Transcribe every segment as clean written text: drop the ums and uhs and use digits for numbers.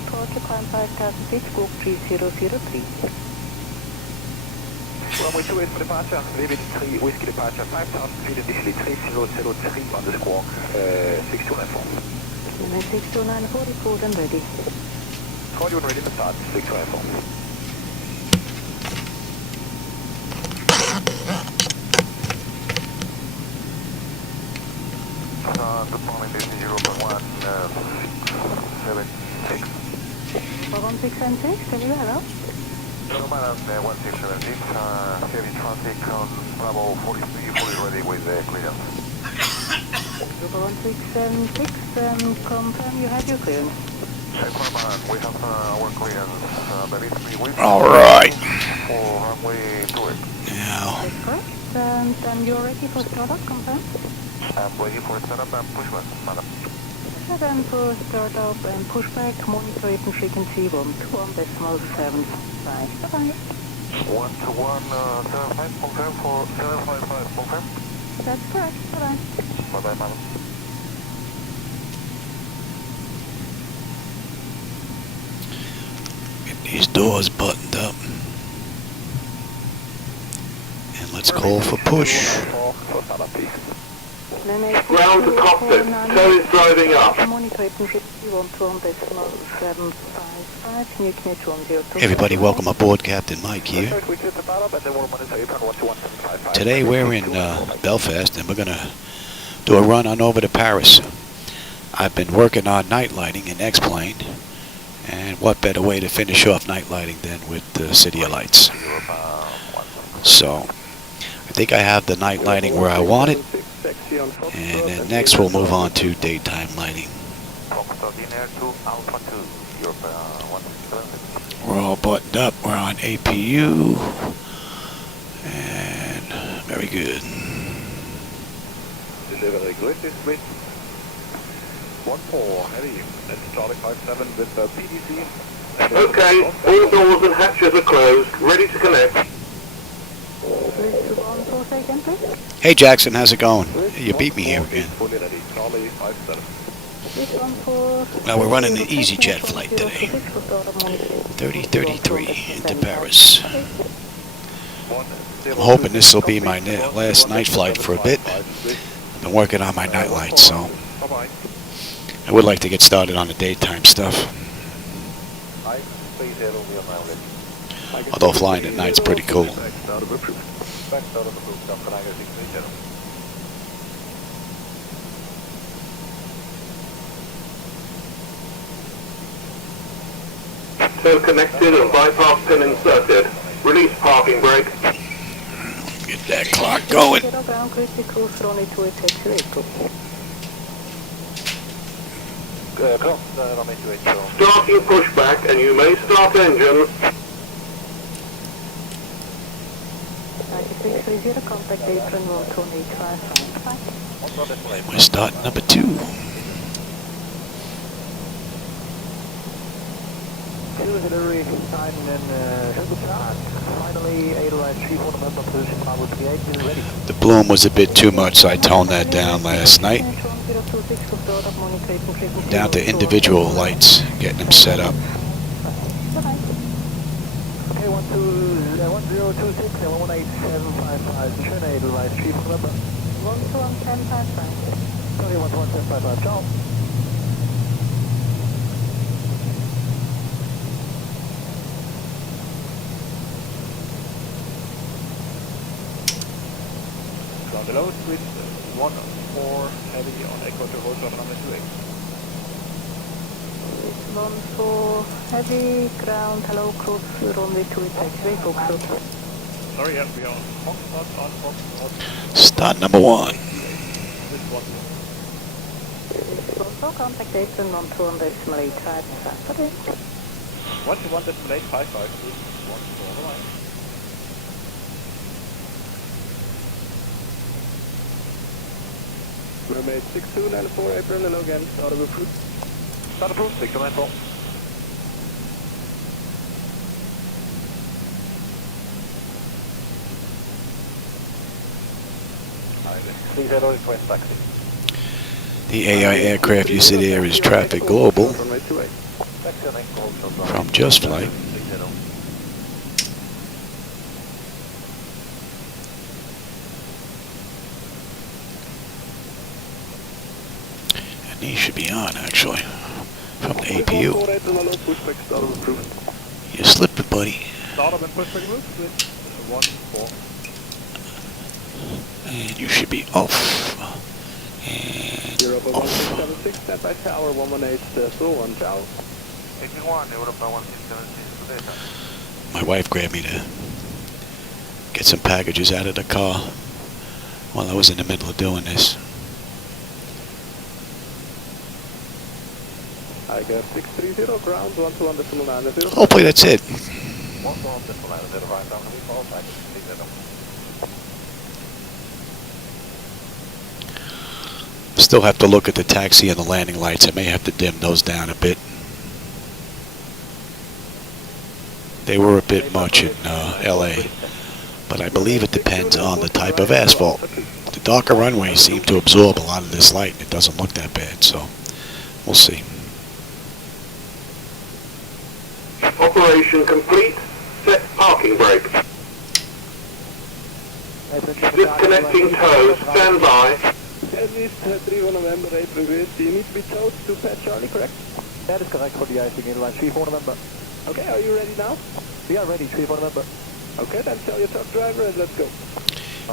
departure climb 5006, squawk 3003. Runway 28 for departure, Vivid 3 Whiskey departure, 5,000 feet initially 3003 on the squawk 6294. Runway 6294, report and ready. Call you and ready to start, 6294. Good morning, this is 0.1676. For 1676, tell you hello. Roman 1676, heavy traffic on Bravo 43, fully ready with clearance. Over 1676, confirm you have your clearance. Roman, we have our clearance, All right. for runway 28. Now, That's correct. And you're ready for startup, confirm? I'm ready for startup and pushback, madam. Then for startup and pushback, monitor it and frequency 121.75. Bye-bye. 121.75, confirm for 755, confirm? That's correct. Bye-bye. Bye-bye, madam. get these doors buttoned up. And let's call for push. For startup, please. Ground to cockpit. Tail is driving up. Monitor it and frequency 121.755. Everybody welcome aboard, Captain Mike here. Today we're in Belfast and we're going to do a run on over to Paris. I've been working on night lighting in X-Plane, and what better way to finish off night lighting than with the City of Lights. So I think I have the night lighting where I want it, and then next we'll move on to daytime lighting. We're all buttoned up, we're on APU, and very good. Delivery grid is with 14 heavy, that's Charlie 57 with PDC. Okay, all doors and hatches are closed. Ready to connect. Hey Jackson, how's it going? You beat me here again. Now we're running the EasyJet flight today. 3033 into Paris. I'm hoping this will be my last night flight for a bit. I've been working on my night lights, so I would like to get started on the daytime stuff. Although flying at night's pretty cool. Tail connected and bypass pin inserted. Release parking brake. Get that clock going. Starting pushback and you may start engine. We're starting number 2. Auxiliary sign and finally Edelweiss 34 November position Bravo 38 is ready. The bloom was a bit too much, so I toned that down last night. Down to individual lights, getting them set up. Okay, 1026 and 18755, China Edelweiss 34 November. 121.1055. Sorry, 121.1055, ciao. Below switch 14 heavy on Echo to hold off number 28. 14 heavy, ground, hello, cruise, runway 283, Foxtrot. Sorry, yeah, we are on Foxtrot. Start number 1. This one. Contact 8 and 121.85. 121.855, this is 14, right? Mermaid 6294, April, hello again, start approved. Start approved, 6294. The AI aircraft you see there is Traffic Global. from Just Flight. And these should be on, actually, from the APU. You're slipping, buddy. And you should be off. And off. 076, stand by tower 118, ciao. My wife grabbed me to get some packages out of the car while I was in the middle of doing this. I got 630 ground, 12 Hopefully that's it. Still have to look at the taxi and the landing lights. I may have to dim those down a bit. They were a bit much in LA, but I believe it depends on the type of asphalt. The darker runways seem to absorb a lot of this light and it doesn't look that bad, so we'll see. Operation complete. Set parking brake. Disconnecting tow. Stand by. At least 3 November, April grid. Do you need to be towed to Pat Charlie, correct? That is correct for the icing in line 3 November. Okay, are you ready now? We are ready, 3 November. Okay, then tell your truck driver and let's go.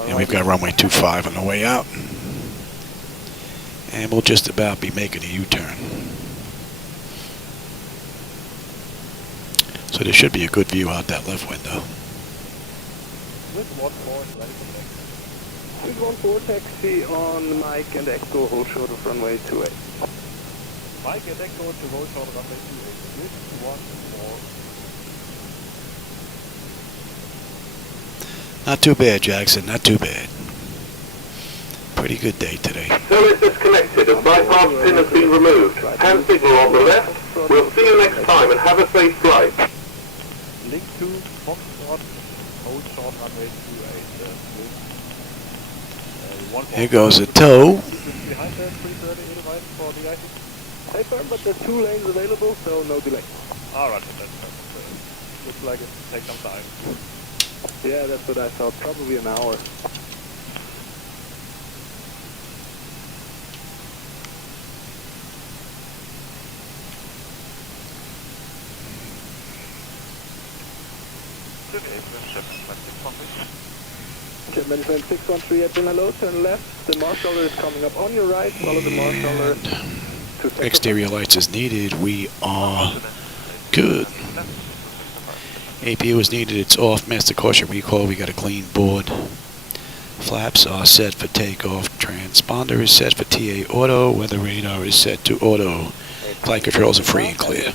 And we've got runway 25 on the way out. And we'll just about be making a U-turn. So there should be a good view out that left window. With 14 taxi on Mike and Echo, hold short of runway 28. Mike and Echo to hold short of runway 28. With 14. Not too bad, Jackson, not too bad. Pretty good day today. Cell is disconnected and bypass pin has been removed. Hand signal on the left. We'll see you next time and have a safe flight. Link to Foxtrot, hold short runway 28. Here goes a tow. Behind that, 330 right for the icing. Hey, firm, but there's 2 lanes available, so no delay. Alright, that's looks like it take some time. Yeah, that's what I thought. Probably an hour. Jet management 613 at hello, turn left. The marshaller is coming up on your right. Follow the marshaller to Exterior lights as needed. We are good. APU is needed. It's off. Master caution recall. We got a clean board. Flaps are set for takeoff. Transponder is set for TA auto. Weather radar is set to auto. Flight controls are free and clear.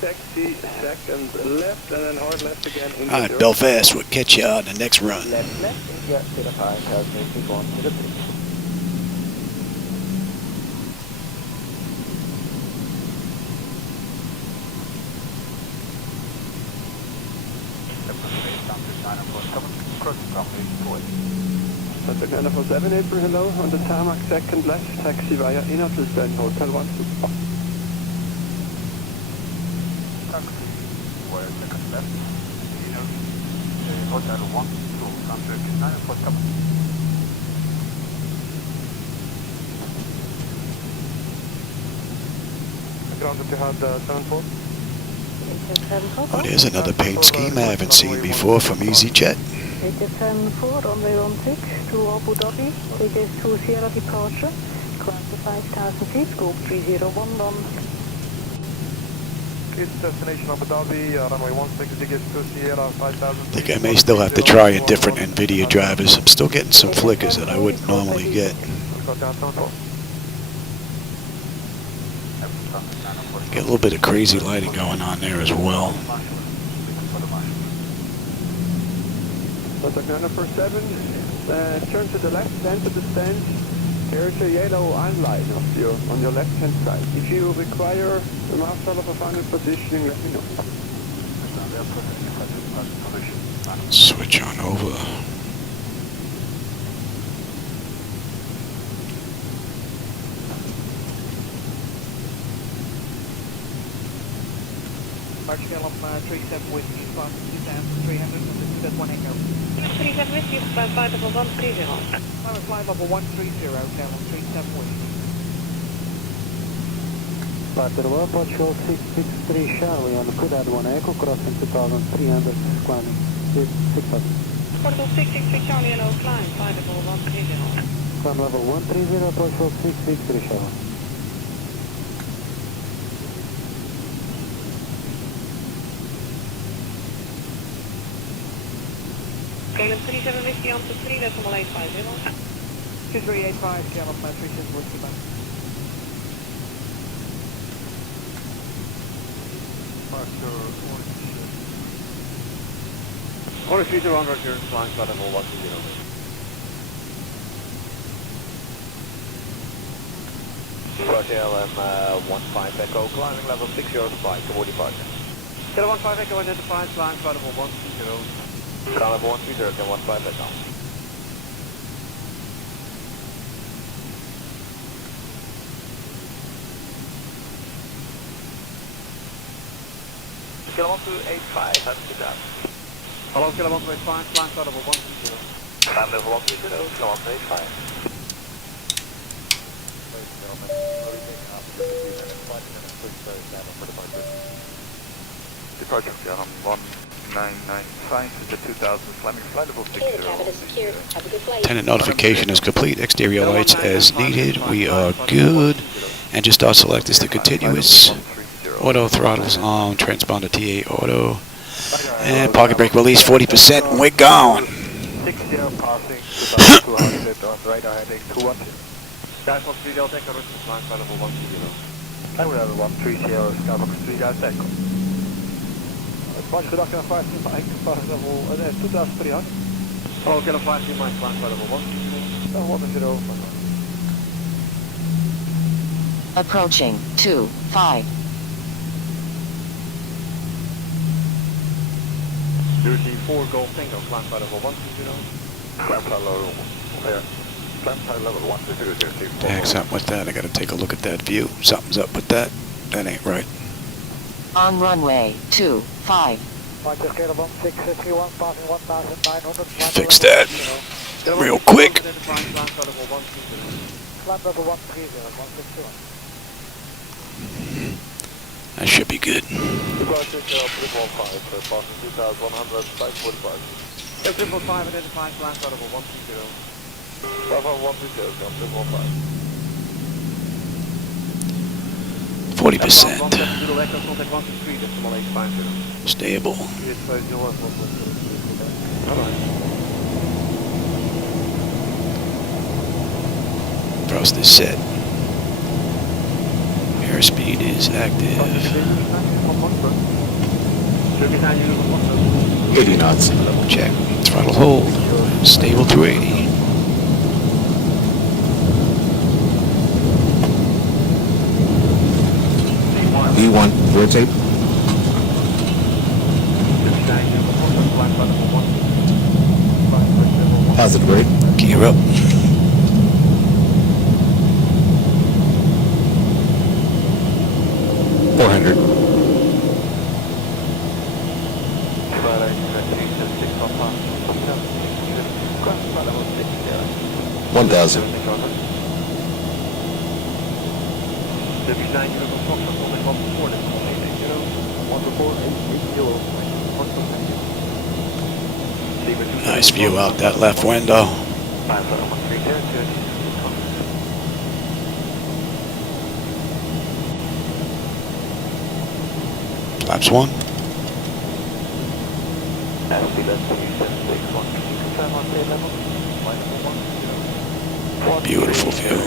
Taxi, second left, and then hard left again. Alright, Belfast, we'll catch you on the next run. Contact 947 April, hello, on the tarmac, second left, taxi via inner to stand hotel 1. Second left, hotel 1 to contact 947. Grounded behind 74. Oh, there's another paint scheme I haven't seen before from EasyJet. EasyJet runway 16 to Abu Dhabi, tickets to Sierra departure, climb to 5,000 feet, scope 301 on. It's destination Abu Dhabi, runway 16, tickets to Sierra 5,000 I think I may still have to try a different NVIDIA drivers. I'm still getting some flickers that I wouldn't normally get. Get a little bit of crazy lighting going on there as well. Contact 947, turn to the left, enter the stand. There's a yellow line on your left hand side. If you require the master of a final positioning, let me know. Switch on over. March Gallop 37 Whiskey, flight 2300, and this is at 1 Echo. 37 Whiskey, flight level 130. Flight level 130, Gallop 37 Whiskey. Flight level approach 663 Charlie on the Quidad 1 Echo, crossing 2300, climbing 6000. Portal 663 Charlie, hello, climb, flight level 130. Climb level 130, approach 663 Charlie. Caleb 37 Whiskey on to 3.850. 2385, Gallop 37 Whiskey, back. Orange feature on Roger, flying flight level 120. Roger, LM 15 Echo, climbing level 60, flight toward departure. Kilo 15 Echo identified, flying flight level 120. Ground level 130, and 15 Echo. Kilo 1285, have to that. Hello, Kilo 185, flying flight level 120. Ground level 130, Kilo 185. Departure Gallop 1995 to the 2000 Fleming flight level 60. Tenant notification is complete. Exterior lights as needed. We are good. Engine start select is the continuous. Auto throttles on. Transponder TA auto. And pocket brake release 40%. We're gone. 60 passing 2200 on radar heading 210. Guys, 13 Delta Echo, flying flight level 120. I will have 130 Skybox 3 Delta Echo. March production 15 flight level 2300. Hello, Kilo 15, flying flight level 120. Approaching 25. Jersey 4 Golf Tango, flying flight level 120. Climb flight level there. Climb flight level 120. Dang, something with that. I gotta take a look at that view. Something's up with that. That ain't right. On runway 25. Fix that real quick. That should be good. Departure 5, passing 2100, flight 45. 555 identified, flying flight level 120. 130, 5. 40%. Contact Stable. Thrust is set. Airspeed is active. 80 knots. Check. Throttle hold. Stable through 80. E1, rotate. Positive rate. Gear up. $400. 1,000. Nice view out that left window. Flaps 1. Beautiful view.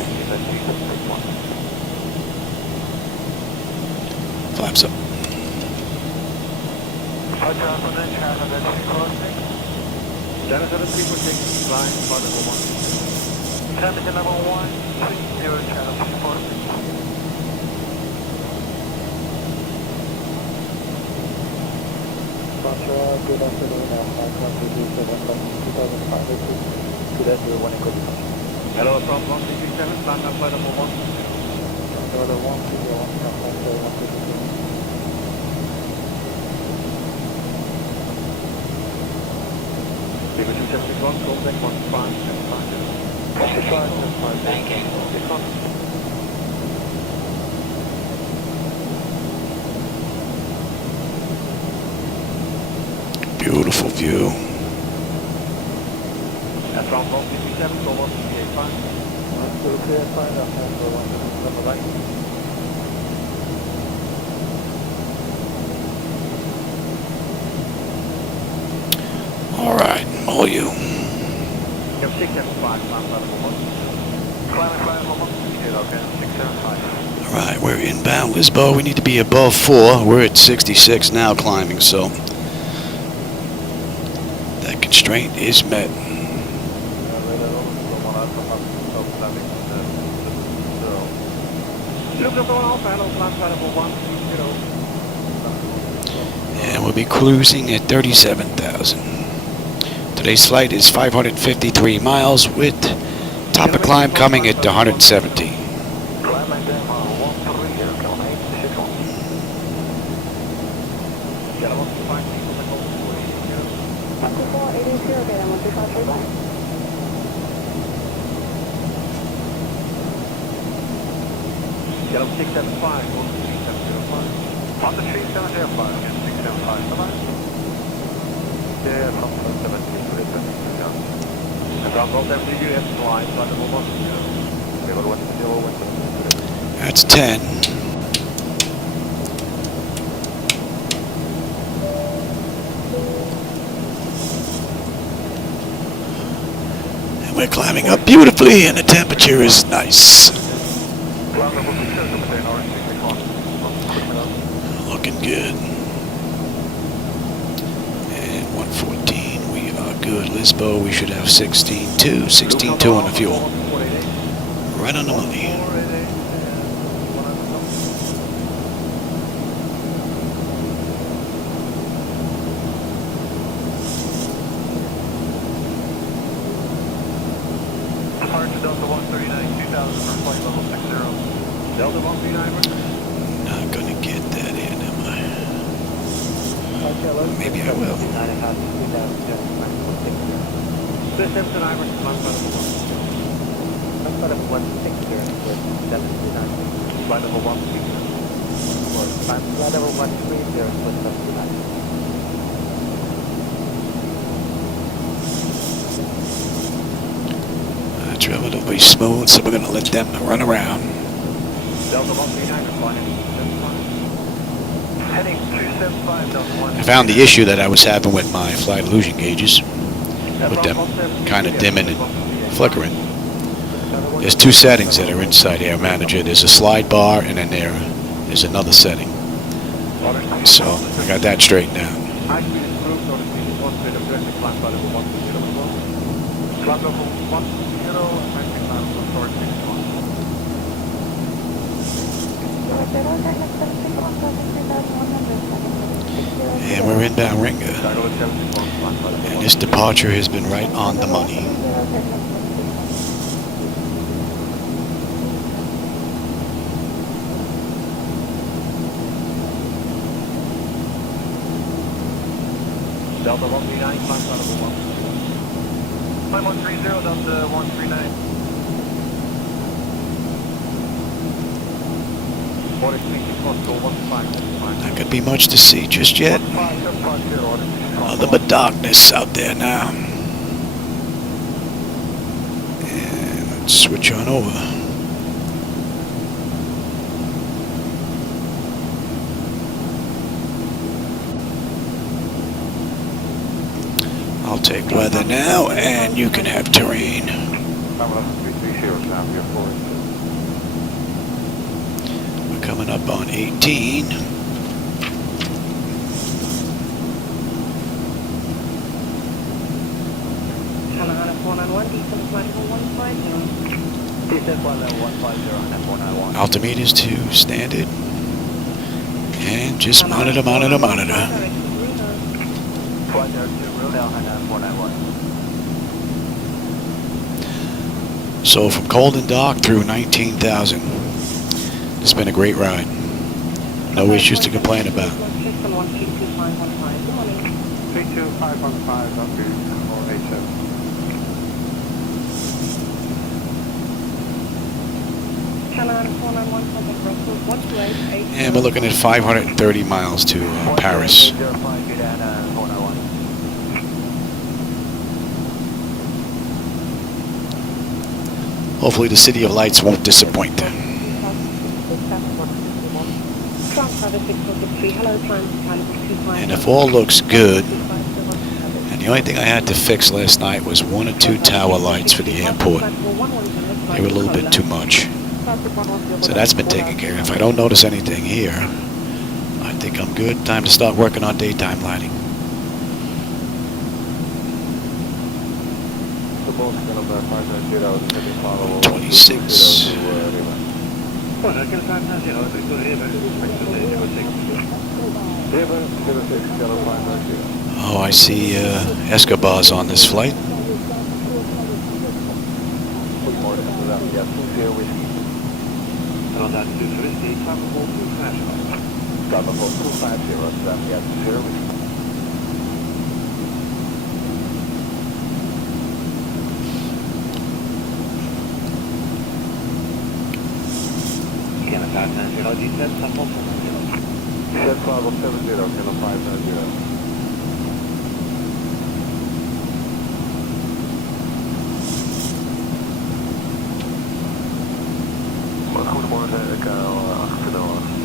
Flaps up. Good afternoon, Hello, from 167, flying up flight level 1. ground contact 1575. Banking. Beautiful view. At ground 157, so 135. 135, that's number right. All right, all you. You have 675, climbing 1, okay, 675. All right, we're inbound Lisbo. We need to be above 4. We're at 66 now climbing, so that constraint is met. And we'll be cruising at 37,000. Today's flight is 553 miles with top of climb coming at 170. Yellow 675, 13705. On the 3705, again 675, come on. Yeah, from 17, and ground contact with you, have line, flight level 10. Level 10, That's 10. And we're climbing up beautifully, and the temperature is nice. Looking good. And 114, we are good. Lisbo, we should have 16.2. 16.2 on the fuel. Right on the money. Departure Delta 139, 2000 for flight level 60. Delta 139. Not gonna get that in, am I? Maybe I will. This Simpson Irish, flight level 160 with 79. Flight level 160. Flight level 130 with 79. That's relatively smooth, so we're gonna let them run around. Delta 139 responding. Heading 275, Delta 1. I found the issue that I was having with my flight illusion gauges, with them kind of dimming and flickering. There's two settings that are inside Air Manager. There's a slide bar, and then there's another setting. So I got that straightened out. High speed is approved, so the speed is 1 bit of directly climb flight level 120 as well. Climb level 120, directly climb to storage 61. And we're inbound Ringer. And this departure has been right on the money. Delta 139, climb flight level 1. Climb 130, Delta 139. Not gonna be much to see just yet. Nothing but darkness out there now. And let's switch on over. I'll take weather now, and you can have terrain. We're coming up on 18. Altimeters to standard. And just monitor, monitor, monitor. So from cold and dark through 19,000. It's been a great ride. No issues to complain about. 32515, And we're looking at 530 miles to Paris. Hopefully the City of Lights won't disappoint. And if all looks good, and the only thing I had to fix last night was 1 or 2 tower lights for the airport. They were a little bit too much. So that's been taken care of. If I don't notice anything here, I think I'm good. Time to start working on daytime lighting. Well, 26. Oh, I see Escobars on this flight. Goedemorgen, KL 808.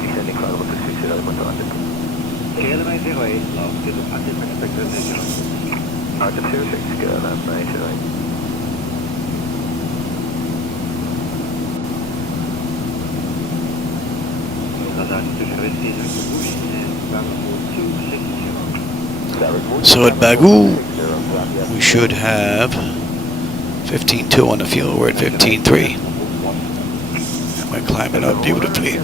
Die zending klaar op de 60 met de Atlantic. KLM 08, last get the packet expected nature. Arctic 06, KLM 808. So at Bagu, we should have 15.2 on the fuel. We're at 15.3. And we're climbing up beautifully.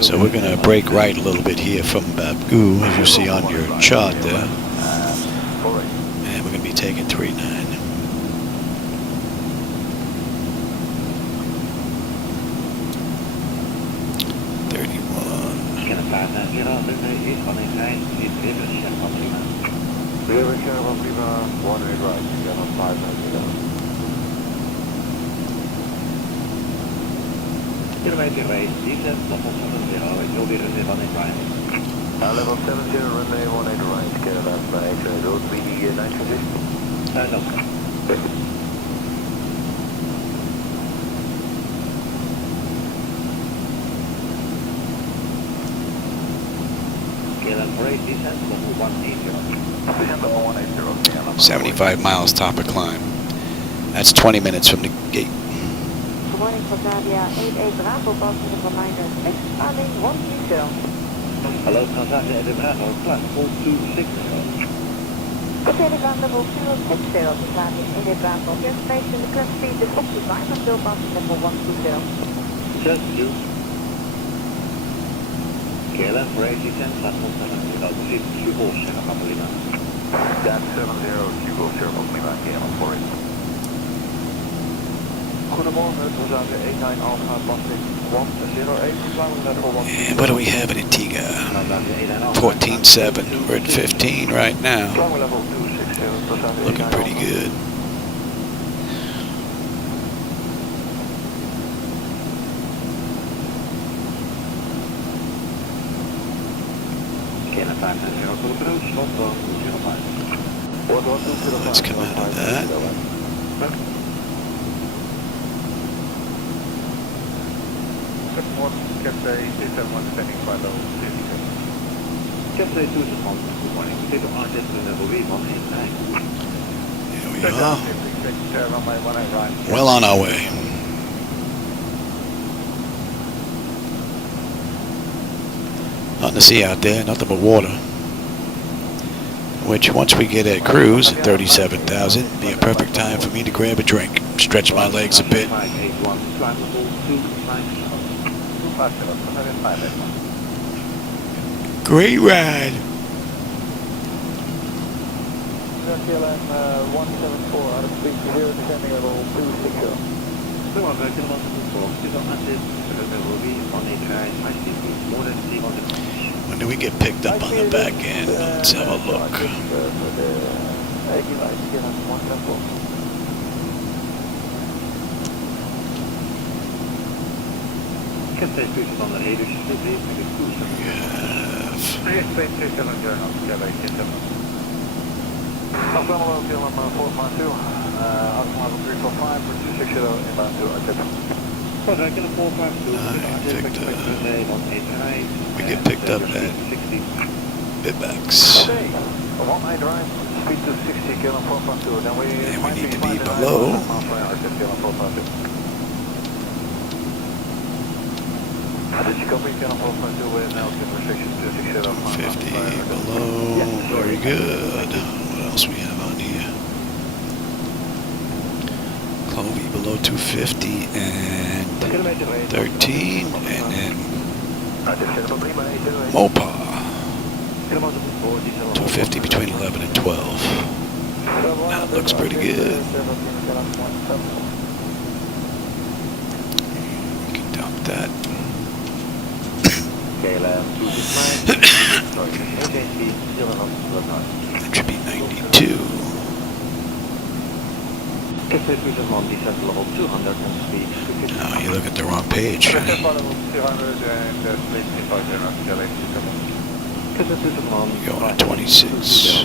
So we're going to break right a little bit here from Bagu, as you see on your chart there. And we're going to be taking 39. Kilometer race, descent, level 70, you'll be running on it right. Level 70, runway 18 right, KLM 8, road BD 950. No. KLM 8, descent, level 180. Descent level 180, 75 miles top of climb. That's 20 minutes from the gate. Good morning, Transavia 88 Bravo, passing reminder, expanding 130. Hello, Transavia 88 Bravo, class 4260. Good Telegram level 060, Transavia 88 Bravo, your space in the current speed is up to 5 until passing level 120. Just you. KLM for 80 cents, class 170, this is Zibo Mod, Lima. That's 70, Zibo Mod, Lima, KLM for 80. Goedemorgen, Transavia 89 Alpha, passing 108, climbing level 1. And what do we have in Antigua? 14.7. We're at 15 right now. Looking pretty good. Let's come out of that. Good morning, Cathay 271 standing by level 50. Cathay 271, good morning. We take on this to level 189. Here we are. Well on our way. Nothing to see out there, nothing but water. Which, once we get at cruise at 37,000, be a perfect time for me to grab a drink, stretch my legs a bit. Great ride. KLM 174 out of 30, descending level 260. When do we get picked up on the back end? Let's have a look. We get picked up at Bitbacks. And we need to be below 50 below. Very good. What else we have on here? Clovey below 250 and 13, and then Mopar 250 between 11 and 12. That looks pretty good. We can dump that. That should be 92. No, you look at the wrong page. Going to 26.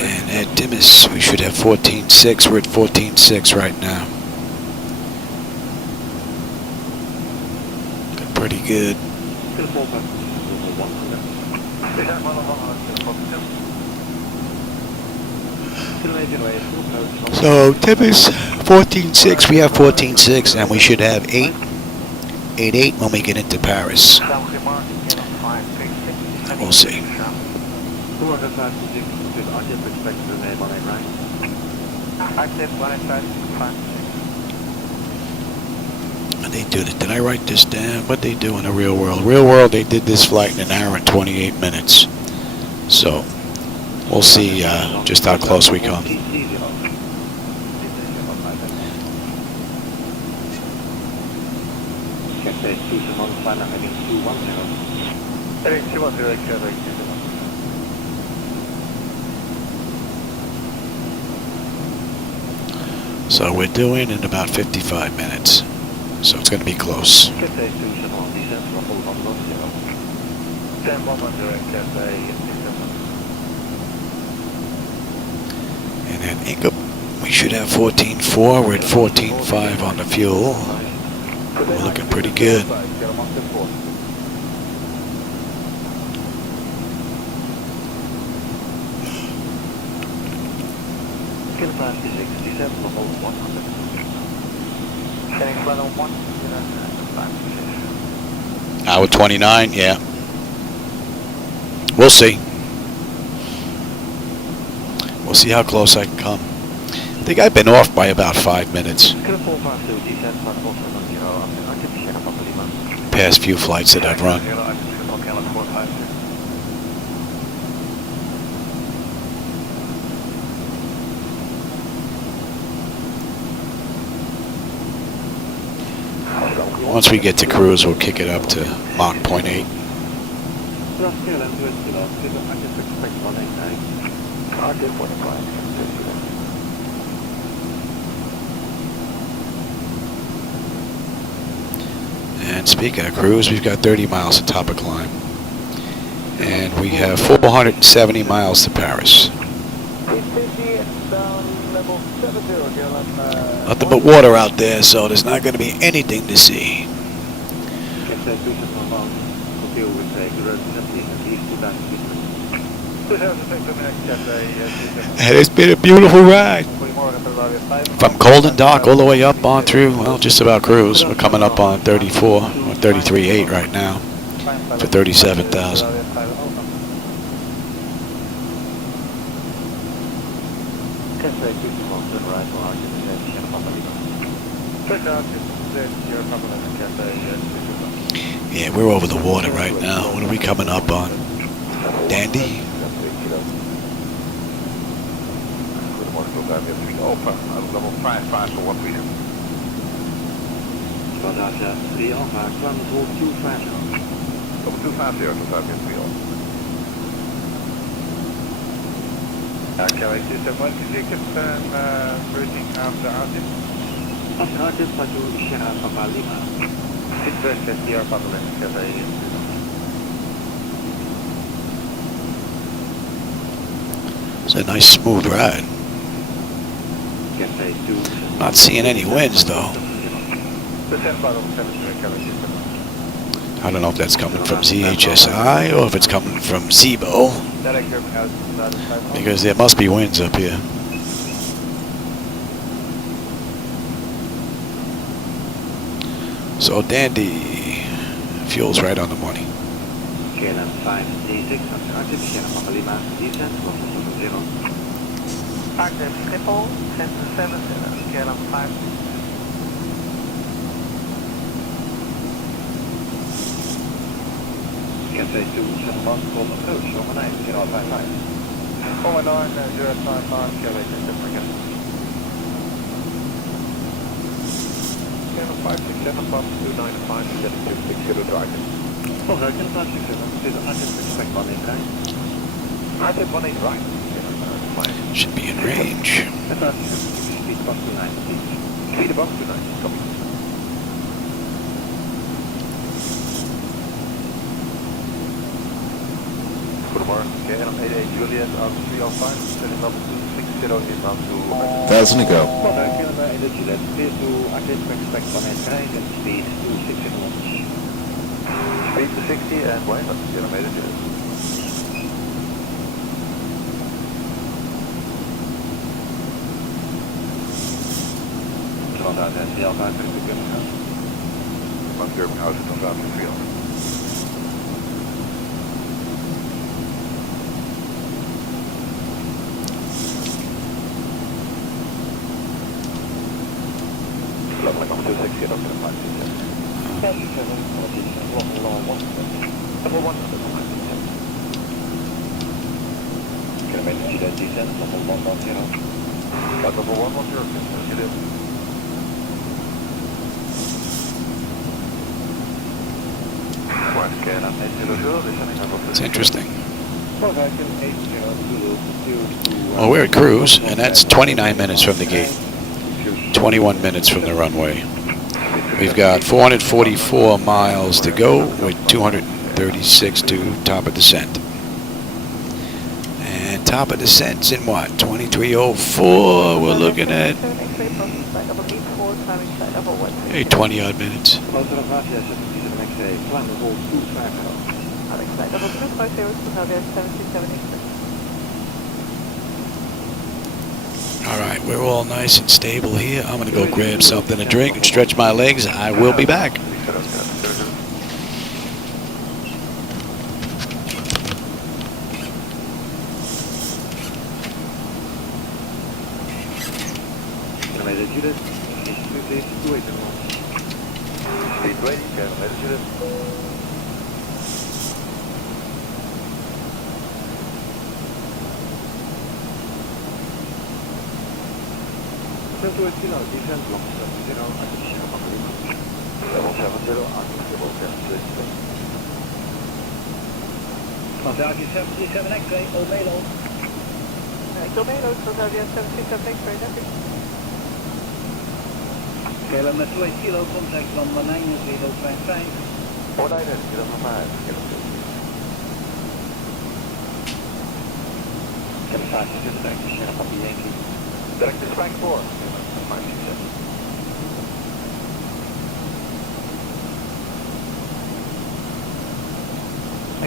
And at Dimas, we should have 14.6. We're at 14.6 right now. Looking pretty good. So Dimas 14.6. We have 14.6, and we should have 8.8 when we get into Paris. We'll see. And they do it. Did I write this down? What they do in the real world? Real world, they did this flight in 1 hour and 28 minutes. So we'll see just how close we come. So we're doing in about 55 minutes. So it's going to be close. And at Incup, we should have 14.4. We're at 14.5 on the fuel. We're looking pretty good. Hour 29, yeah. We'll see. We'll see how close I can come. I think I've been off by about 5 minutes. Past few flights that I've run. Once we get to cruise, we'll kick it up to Mach 0.8. And speaking of cruise, we've got 30 miles to top a climb. And we have 470 miles to Paris. Nothing but water out there, so there's not going to be anything to see. And it's been a beautiful ride. From Golden Dock all the way up on through, well, just about cruise. We're coming up on 34 or 33.8 right now for 37,000. Yeah, we're over the water right now. What are we coming up on? Dandy? Philadelphia 3 Alpha, climb hold 250. Double 250 to Southgate 3 Alpha. Carry system 1, ticket searching after Artip. After Artip, Paju Sierra Papa Lima. Sit West Sierra Papa Lima, Cathay. It's a nice smooth ride. Cathay 2. Not seeing any winds though. Descent bottom 7 carry system. I don't know if that's coming from ZHSI or if it's coming from Zibo, Direct German out because there must be winds up here. So dandy, fuel's right on the money. KLM 5D6, after Artip Sierra Papa Lima, descent 170. Artip Schiphol, center 7, KLM 5. Cathay 2, 71, call approach, over 9, 055. Over 9, 055, carry system again. KLM 567, bump 295, 7260 target. Volgende 567, dit is Artip expect 1 trein. Artip 1 right. Should be in range. Speed bus 29, please. Speed above 290, copy. Goedemorgen, KLM 88 Juliet, out 305, setting level 260 inbound to Artip. That's an go. KLM 88 Juliet, clear to Artip expect 1 trein and speed 260 knots. Speed to 60 and wind up, KLM 88 Juliet. Standaard en Delta terug te kunnen gaan. One German out to Southgate 3 Alpha. Level 260 up to 567. 57, 47, level 120. Level 1 up to 567. Kilometer Juliet descent, level 110. Flight level 110, Juliet. It's interesting. Well, we're at cruise, and that's 29 minutes from the gate, 21 minutes from the runway. We've got 444 miles to go with 236 to top of descent. And top of descent's in what? 2304. We're looking at 20 odd minutes. All right, we're all nice and stable here. I'm going to go grab something to drink and stretch my legs. I will be back. Speed ready, KLM Juliet. Level 70, Vandaag is 737 X-ray, Omelo. Omelo, Philadelphia 737 X-ray, that's it. KLM 2 kilo, contact number 9055. 490, 567, Sierra Papa Yankee. direct to Spike 4. 567.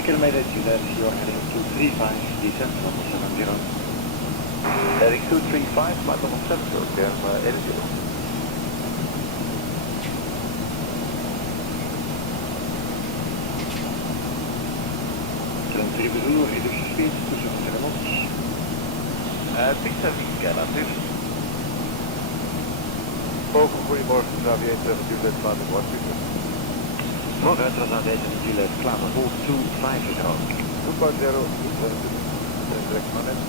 Kilometer Juliet, you're heading 235, descent level 70. Heading 235, flight level 70, KLM 88. Bedoel, reduce speed tussen 100 knots. Peak 70, KLM 2. Boven, goedemorgen, Xavier 7 Juliet, laten we wat Vooruit was aan deze Juliet, klaar voor hold 250. 250, direct naar net.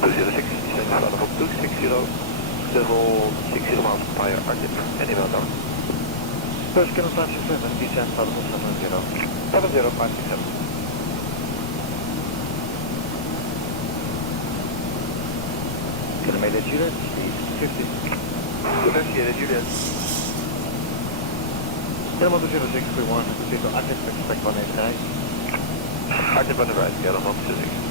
206, descend flight level 260, level 60 miles prior, Artip, any well done. First kilo 567, descent level 70. 70567. Kilometer Juliet, speed 50. Negotiated Juliet. Helemaal to 0631, proceed to active expect 189. Active on the right, scale of 126.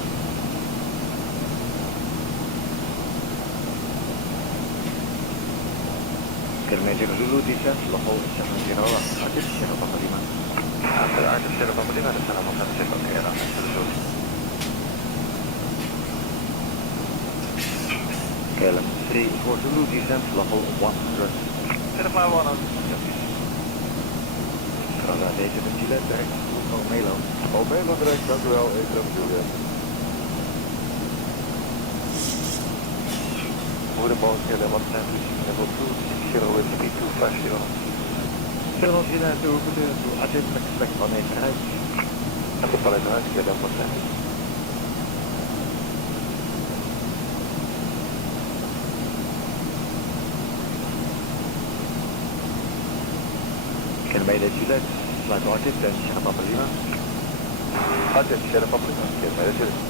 Kilometer Zulu descent, level 701, active channel van Lima. After active channel van Lima, de channel van Zip on the airline, after the Zulu. KLM 3 for Zulu descent, level 100. Certified 100. Canada deze met Gillette direct, Melo. Melo direct, dank u wel, even Juliet. Voor de boot, KLM 110, level 2, 0 with speed 250. Zero Gillette, to adjust expect 189. En de pallet uit, KLM 110. Kilometer Juliet, flight artist, and Sierra Papa Lima. Artist, Sierra Papa Lima, kilometer Juliet.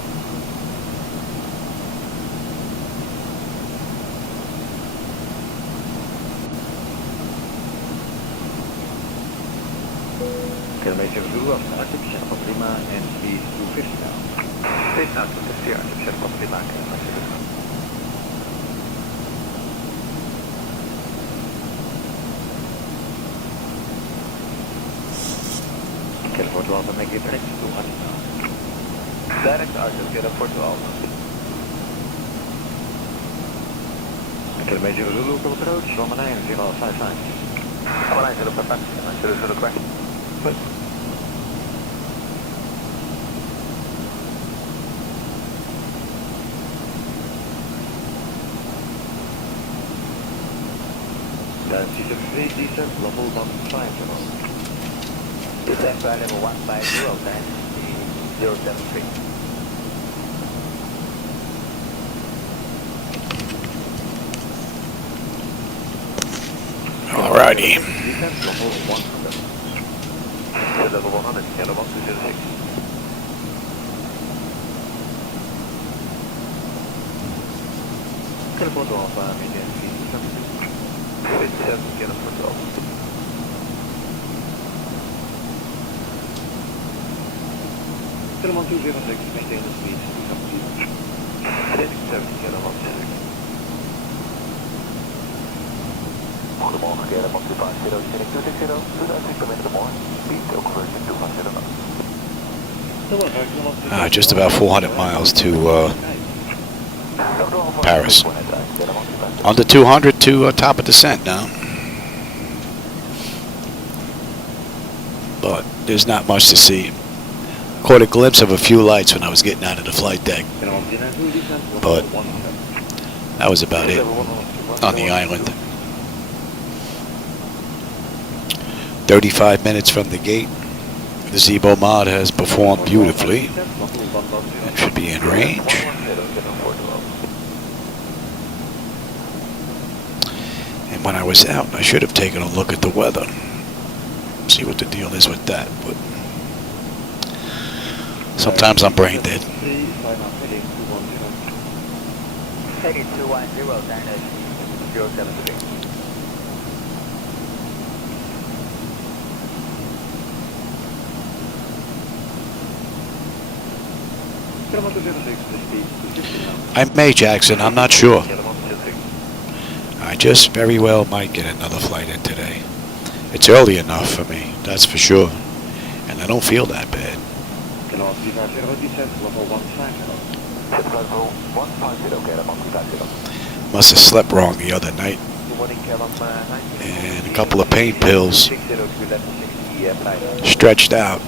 Kilometer Zulu, Arctic, Sierra Papa Lima, and speed 250 now. Speed now 250, Arctic, Sierra Papa Lima, kilometer Juliet. Voor 12 en make it direct to Hanna. Direct out, get up for 12. Kilometer Zulu to approach, 119, 055. 119, 055, 0 correct. Good. Dan C-3 descent, level 150. Descent by level 150, then 073. Alrighty. Descent level 100. Level 100, yellow 1206. Telephone 12, medium speed 57, telephone 12. Telephone 206, maintain the speed 57, telephone 106. Goedemorgen, KLM 250, 260, doe de uitzicht met de morgen, speed conversion 250. Just about 400 miles to Paris. Under 200 to top of descent now. But there's not much to see. Caught a glimpse of a few lights when I was getting out of the flight deck. But that was about it on the island. 35 minutes from the gate. The Zibo Mod has performed beautifully and should be in range. And when I was out, I should have taken a look at the weather. See what the deal is with that. But sometimes I'm brain dead. 073. I may, Jackson. I'm not sure. I just very well might get another flight in today. It's early enough for me, that's for sure. And I don't feel that bad. Must have slept wrong the other night. And a couple of pain pills. Stretched out.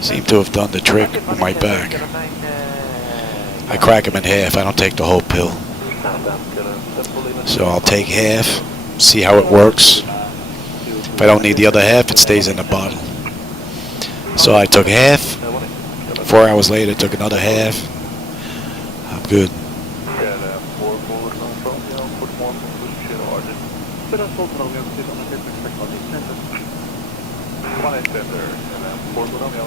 Seem to have done the trick on my back. I crack them in half. I don't take the whole pill. So I'll take half, see how it works. If I don't need the other half, it stays in the bottle. So I took half. 4 hours later, took another half. I'm good. Flight Romeo, is on a different technology center. 1 center, and Fort Romeo.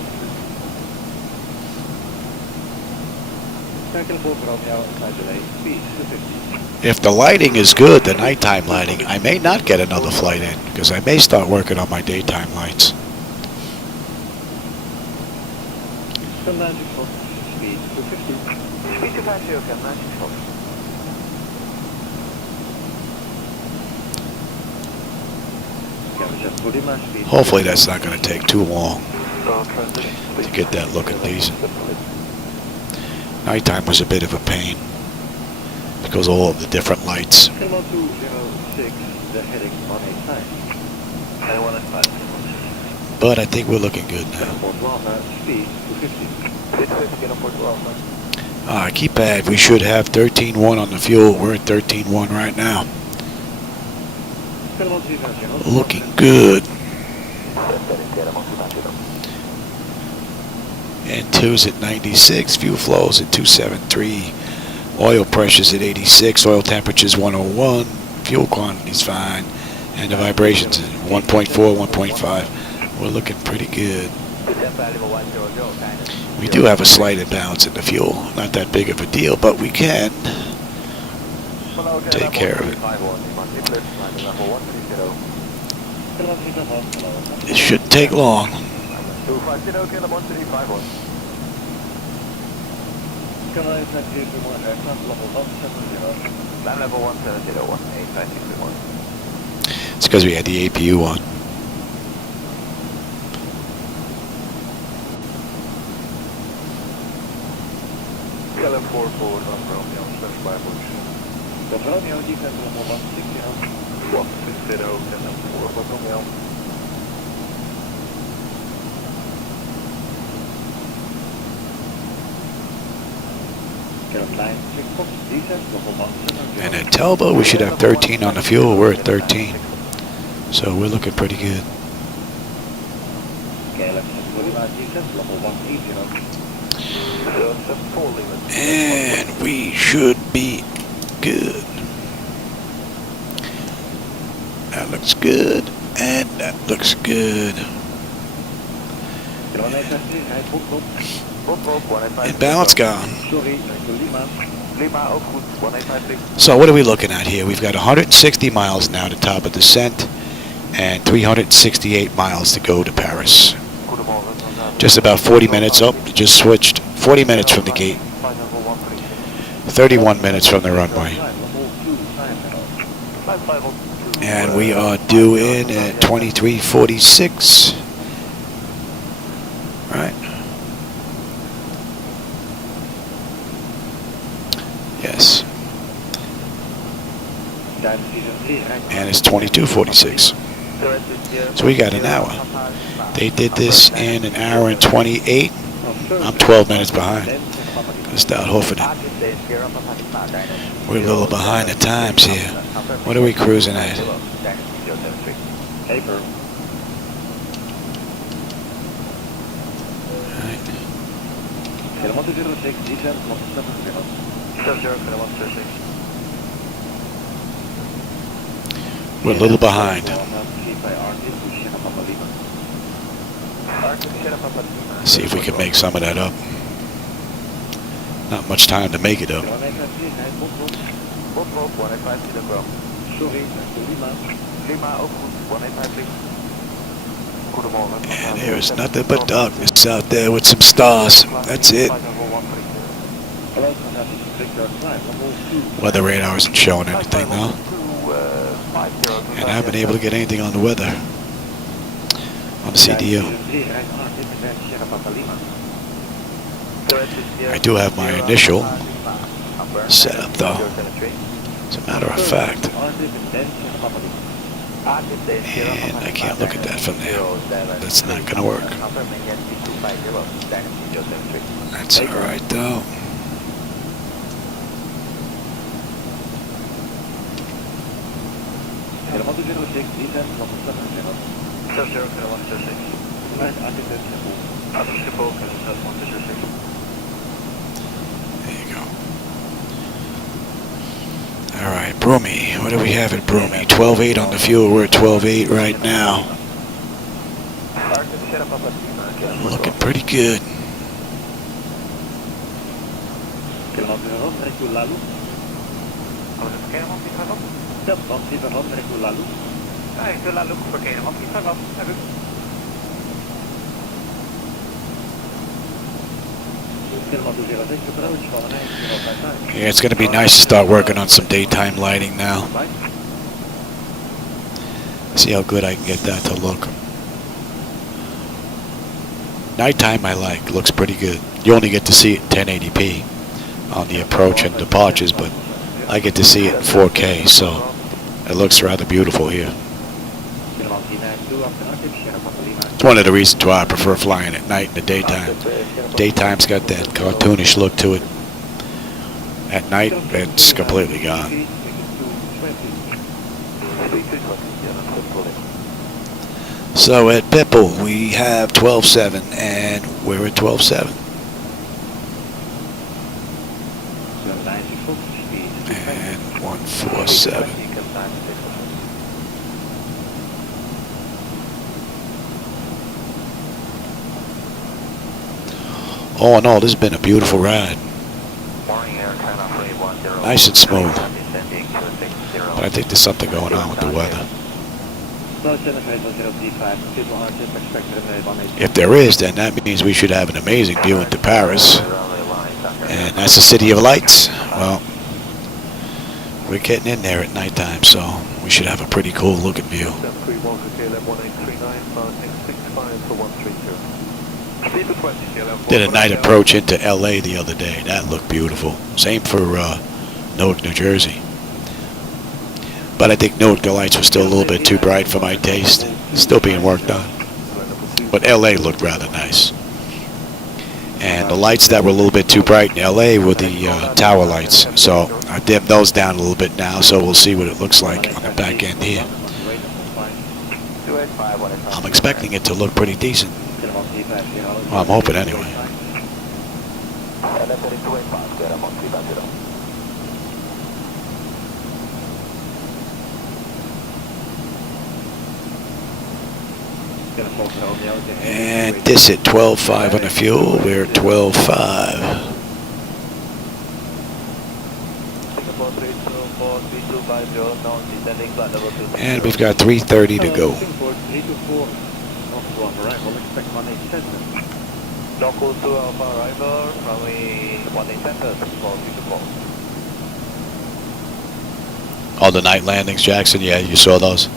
Circle Fort Romeo, side delay, speed 250. If the lighting is good, the nighttime lighting, I may not get another flight in, because I may start working on my daytime lights. Speed 250. Speed 250, okay, 94. Hopefully that's not going to take too long to get that looking decent. Nighttime was a bit of a pain because of all of the different lights. But I think we're looking good now. Keypad, we should have 13.1 on the fuel. We're at 13.1 right now. Looking good. N2's at 96, fuel flow's at 273, oil pressure's at 86, oil temperature's 101, fuel quantity's fine, and the vibrations at 1.4, 1.5. We're looking pretty good. We do have a slight imbalance in the fuel, not that big of a deal, but we can take care of it. It shouldn't take long. It's because we had the APU on. And at Telbo, we should have 13 on the fuel. We're at 13. So we're looking pretty good. And we should be good. That looks good. And that looks good. And balance gone. So what are we looking at here? We've got 160 miles now to top of descent and 368 miles to go to Paris. Just about 40 minutes up. Just switched 40 minutes from the gate. 31 minutes from the runway. And we are due in at 23:46. Right. Yes. And it's 22:46. So we got an hour. They did this in an hour and 28. I'm 12 minutes behind. Gotta start hoofing it. We're a little behind the times here. What are we cruising at? We're a little behind. See if we can make some of that up. Not much time to make it up. And there's nothing but darkness out there with some stars. That's it. Weather radar isn't showing anything now. And I haven't been able to get anything on the weather on CDO. I do have my initial set up though. As a matter of fact. And I can't look at that from there. That's not going to work. That's alright though. There you go. Alright, Broomy. What do we have at Broomy? 12.8 on the fuel. We're at 12.8 right now. Looking pretty good. Yeah, it's going to be nice to start working on some daytime lighting now. See how good I can get that to look. Nighttime I like, looks pretty good. You only get to see it in 1080p on the approach and departures, but I get to see it in 4K, so it looks rather beautiful here. It's one of the reasons why I prefer flying at night in the daytime. Daytime's got that cartoonish look to it. At night, it's completely gone. So at Pipple, we have 12.7, and we're at 12.7. And 147. All in all, this has been a beautiful ride. Nice and smooth. But I think there's something going on with the weather. If there is, then that means we should have an amazing view into Paris. And that's the City of Lights. Well, we're getting in there at nighttime, so we should have a pretty cool looking view. Did a night approach into LA the other day. That looked beautiful. Same for Newark, New Jersey. But I think Newark, the lights were still a little bit too bright for my taste. Still being worked on. But LA looked rather nice. And the lights that were a little bit too bright in LA were the tower lights. So I dimmed those down a little bit now, so we'll see what it looks like on the back end here. I'm expecting it to look pretty decent. Well, I'm hoping anyway. And this at 12.5 on the fuel. We're at 12.5. And we've got 3:30 to go. All the night landings, Jackson. Yeah, you saw those.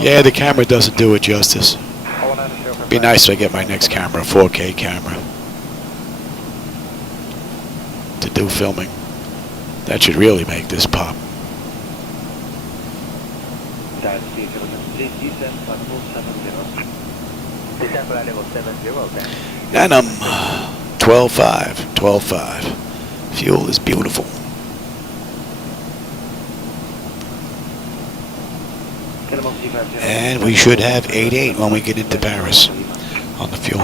Yeah, the camera doesn't do it justice. Be nice if I get my next camera, a 4K camera, to do filming. That should really make this pop. And I'm 12.5. Fuel is beautiful. And we should have 8.8 when we get into Paris on the fuel.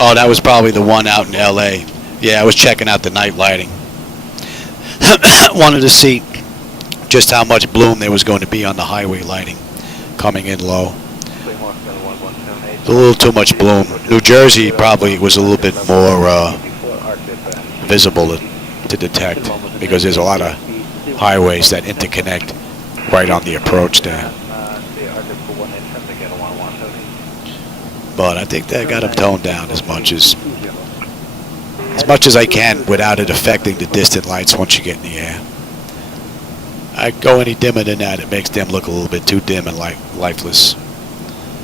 Oh, that was probably the one out in LA. Yeah, I was checking out the night lighting. Wanted to see just how much bloom there was going to be on the highway lighting coming in low. A little too much bloom. New Jersey probably was a little bit more visible to detect because there's a lot of highways that interconnect right on the approach there. But I think that got them toned down as much as I can without it affecting the distant lights once you get in the air. I go any dimmer than that, it makes them look a little bit too dim and lifeless.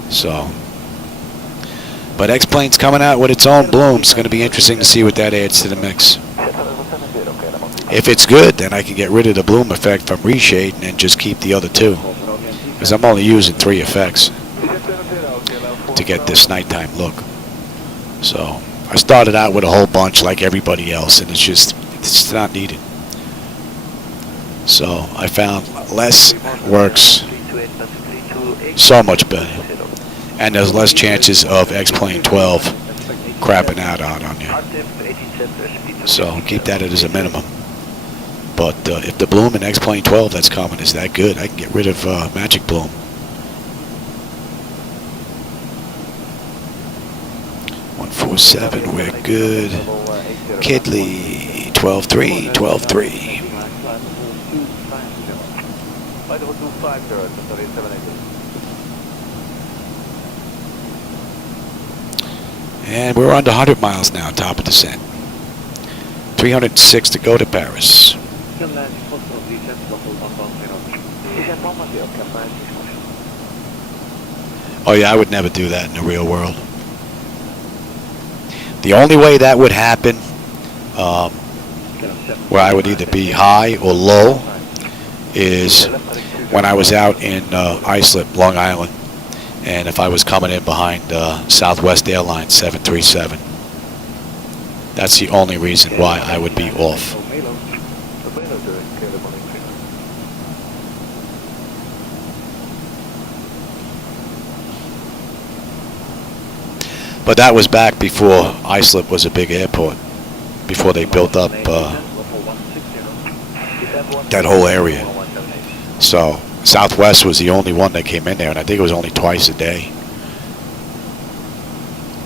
So, but X-Plane's coming out with its own bloom. It's going to be interesting to see what that adds to the mix. If it's good, then I can get rid of the bloom effect from reshade and then just keep the other two. Because I'm only using 3 effects to get this nighttime look. So I started out with a whole bunch like everybody else, and it's not needed. So I found less works so much better, and there's less chances of X-Plane 12 crapping out on you. So keep that as a minimum. But if the bloom in X-Plane 12 that's coming is that good, I can get rid of Magic Bloom. We're good. Kidley 12-3, 12-3. And we're under 100 miles now, top of descent. 306 to go to Paris. Oh yeah, I would never do that in the real world. The only way that would happen, where I would either be high or low, is when I was out in Islip, Long Island, and if I was coming in behind Southwest Airlines 737. That's the only reason why I would be off. But that was back before Islip was a big airport, before they built up that whole area. So Southwest was the only one that came in there, and I think it was only twice a day.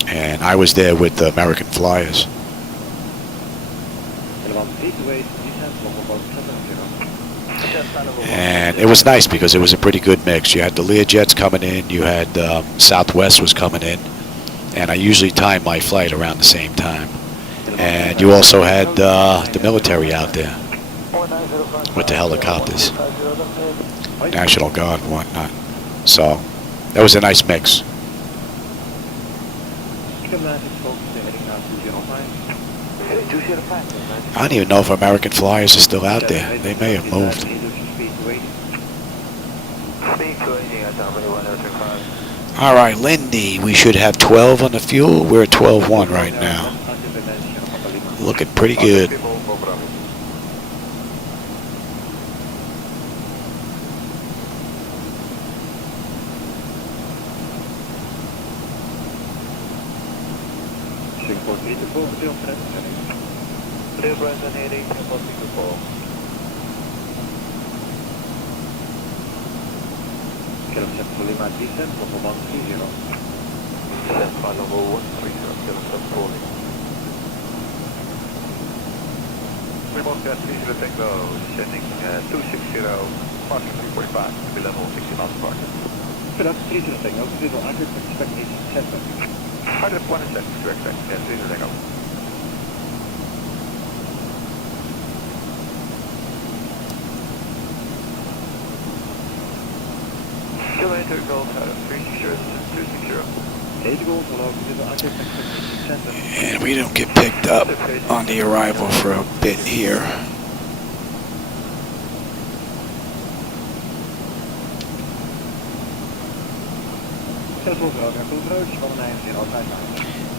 And I was there with the American Flyers. And it was nice because it was a pretty good mix. You had the Learjets coming in, you had Southwest was coming in, and I usually time my flight around the same time. And you also had the military out there with the helicopters, National Guard and whatnot. So that was a nice mix. I don't even know if American Flyers are still out there. They may have moved. All right, Lindy, we should have 12 on the fuel. We're at 12.1 right now. Looking pretty good. And we don't get picked up on the arrival for a bit here.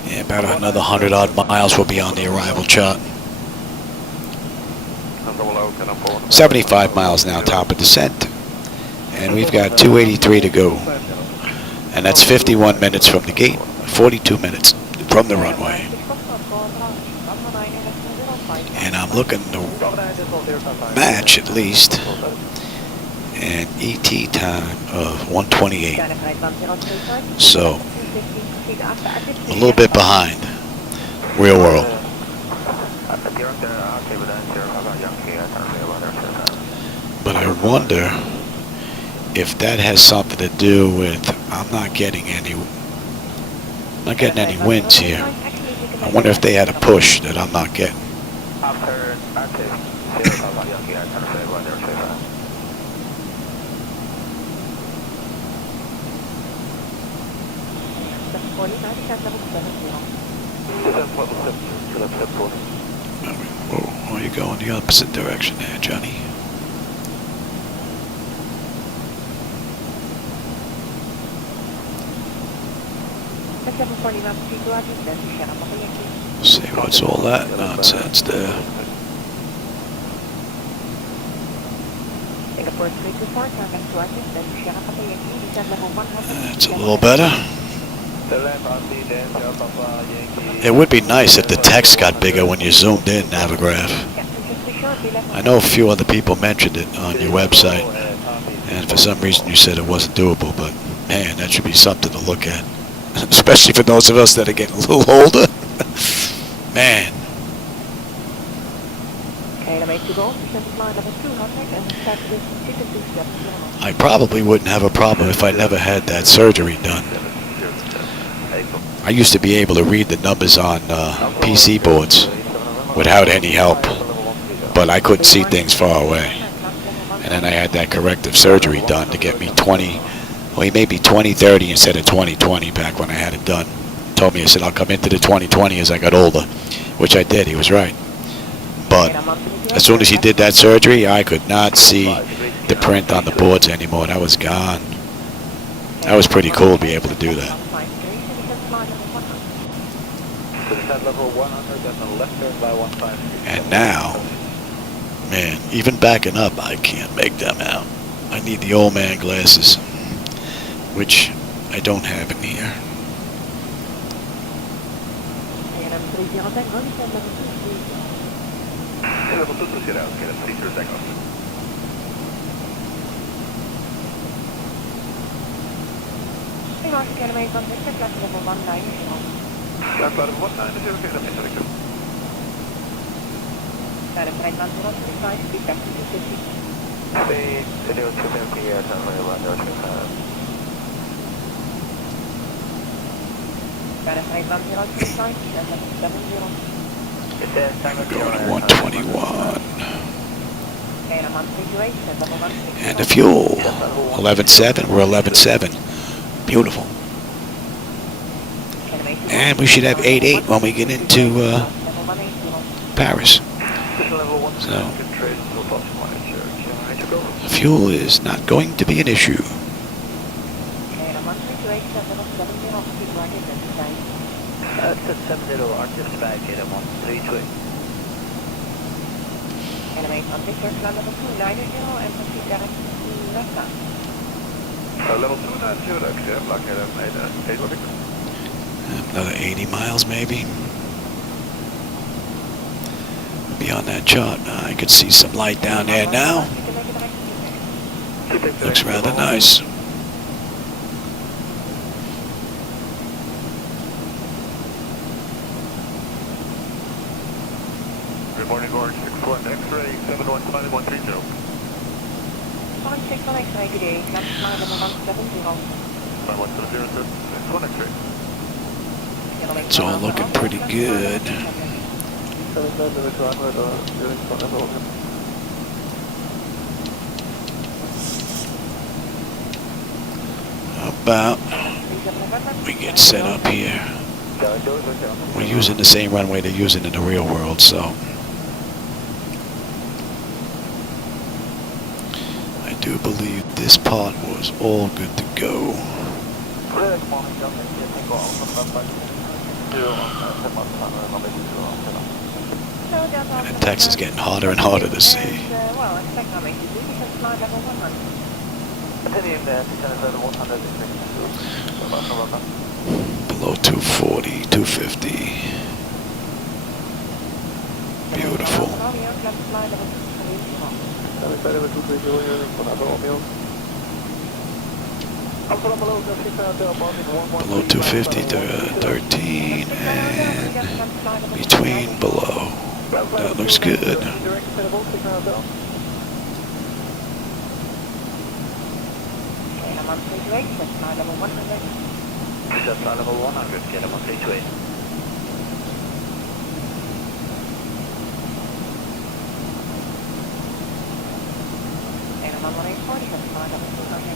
Yeah, about another 100-odd miles will be on the arrival chart. 75 miles now, top of descent. And we've got 283 to go. And that's 51 minutes from the gate, 42 minutes from the runway. And I'm looking to match at least an ET time of 1:28. So a little bit behind real world. But I wonder if that has something to do with I'm not getting any wins here. I wonder if they had a push that I'm not getting. Whoa, you go in the opposite direction there, Johnny. See what's all that nonsense there. That's a little better. It would be nice if the text got bigger when you zoomed in, Navigraph. I know a few other people mentioned it on your website, and for some reason you said it wasn't doable, but man, that should be something to look at. Especially for those of us that are getting a little older. Man. I probably wouldn't have a problem if I never had that surgery done. I used to be able to read the numbers on PC boards without any help, but I couldn't see things far away. And then I had that corrective surgery done to get me 20, well, he made me 20/30 instead of 20/20 back when I had it done. Told me, I said, I'll come into the 20/20 as I got older, which I did. He was right. But as soon as he did that surgery, I could not see the print on the boards anymore. That was gone. That was pretty cool to be able to do that. And now, man, even backing up, I can't make them out. I need the old man glasses, which I don't have in here. Going to 121. And the fuel, 11.7. We're 11.7. Beautiful. And we should have 8.8 when we get into Paris. So, fuel is not going to be an issue. Another 80 miles maybe. Beyond that chart, I could see some light down there now. Looks rather nice. Good morning, Orange 61 X-ray 715-130. Orange 61 X-ray, good day. Climb flight level 170. 170, 61 X-ray. It's all looking pretty good. About we get set up here. We're using the same runway they're using in the real world, so I do believe this part was all good to go. And the text is getting harder and harder to see. Below 240, 250. Beautiful. Below 250 to 13 and between below. That looks good. Level 100, get him on 328. And I'm on 180, that's fine, level 200.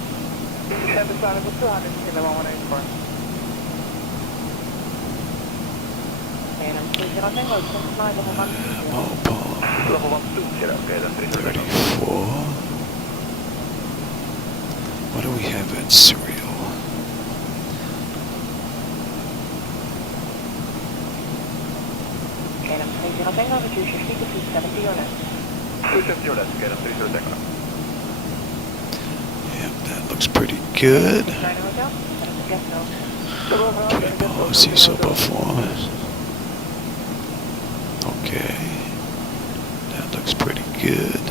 Level 200, get him on 184. Mopar Level 1, 2, get up, get up, 34. What do we have at serial? KLM 30 Tango, reduce your speed to 270 or less. 270 or less, get up, 30 Tango. Yep, that looks pretty good. 9 Hotel, that is a guest note. Zibo performance. Okay, that looks pretty good.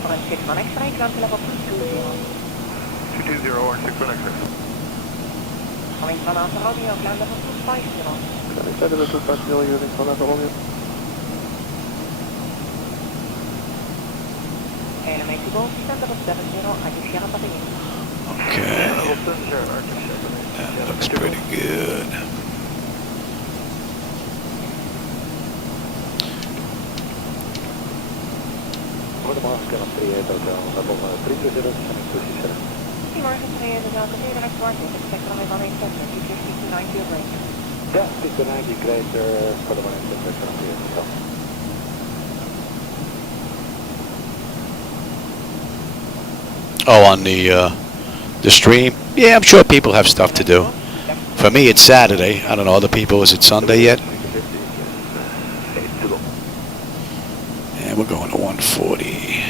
For een 6-1 X-ray, climb to level 220. 220 or 6-1 X-ray. Coming from Alpha Romeo, climb level 250. I said it was 250 using from Alpha Romeo. KLM 80 Golf, descend level 70, Arctic Sierra Pavilion. Okay, Level 70, Arctic Sierra. that looks pretty good. Goedemorgen, KLM 38 Hotel, level 320, descending to Sierra. Goedemorgen, 38 Hotel, continue direct to Arctic, expect runway 18 center, 250 to 90 of range. Yeah, speed to 90, greater for the 1 center, KLM 38 Hotel. Oh, on the stream? Yeah, I'm sure people have stuff to do. For me, it's Saturday. I don't know, other people, is it Sunday yet? And we're going to 140.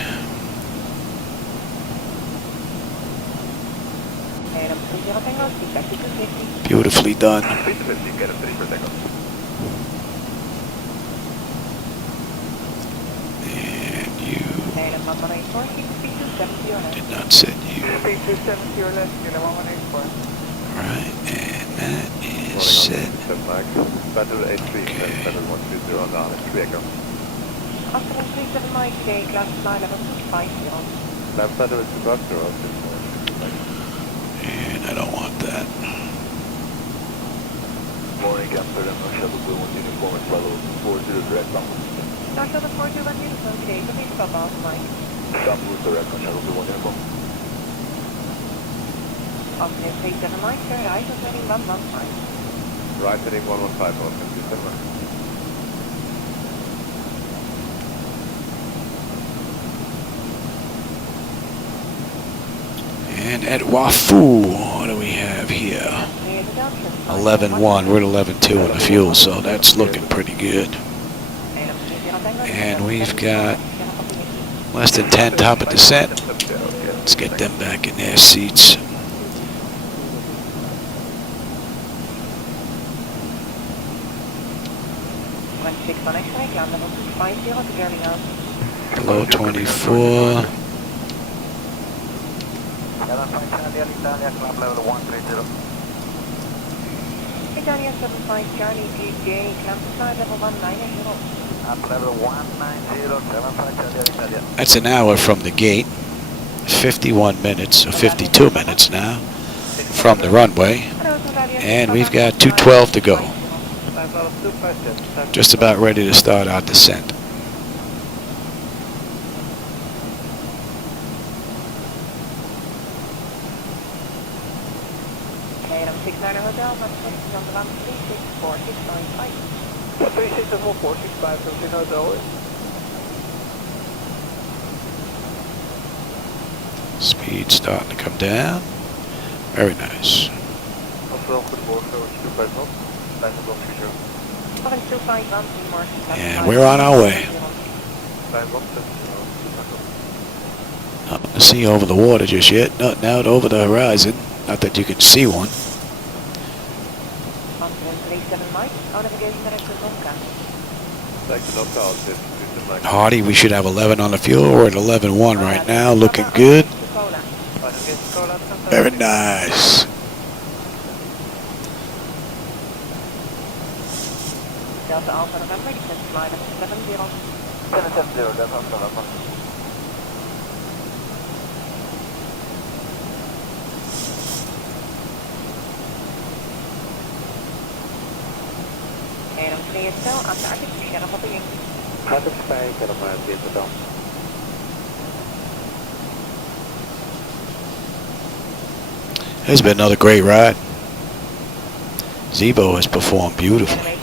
Beautifully done. Speed to 50, get up, 30 Tango. And you did not set you. Speed 270 or less, get up 184. Right, and that is set. Better 83, better 120 on the vehicle. After 37 Mike, class fly level 250. Left side of it to Buster, And I don't want that. Morning, Captain, I'm shuttle blue one uniform at level 40 direct bound. Dr. the 41 uniform today, so please stop off Mike. Stop with direct on shuttle blue one uniform. After 37 Mike, sir, right, was heading 115. Right heading 115, 157. And at Wafu, what do we have here? 11.1, we're at 11.2 on the fuel, so that's looking pretty good. And we've got less than 10 top of descent. Let's get them back in their seats. Below 24. Italia 75 Charlie EGAA, climb to flight level 190. Up level 190, 75 Charlie Italia. That's an hour from the gate. 51 minutes, or 52 minutes now, from the runway. And we've got 212 to go. Just about ready to start our descent. KLM 69 Hotel, on the 1364695. 36 17 Hotel. Speed starting to come down. Very nice. And we're on our way. Nothing to see over the water just yet. Nothing out over the horizon. Not that you can see one. Hardy, we should have 11 on the fuel. We're at 11.1 right now. Looking good. Very nice. Delta Alpha November, you can fly level 70. 770, Delta Alpha November. KLM 3 Hotel, aan de Arctic Sierra Pavilion. Arctic Sky, KLM 38 Hotel. It's been another great ride. Zibo has performed beautifully.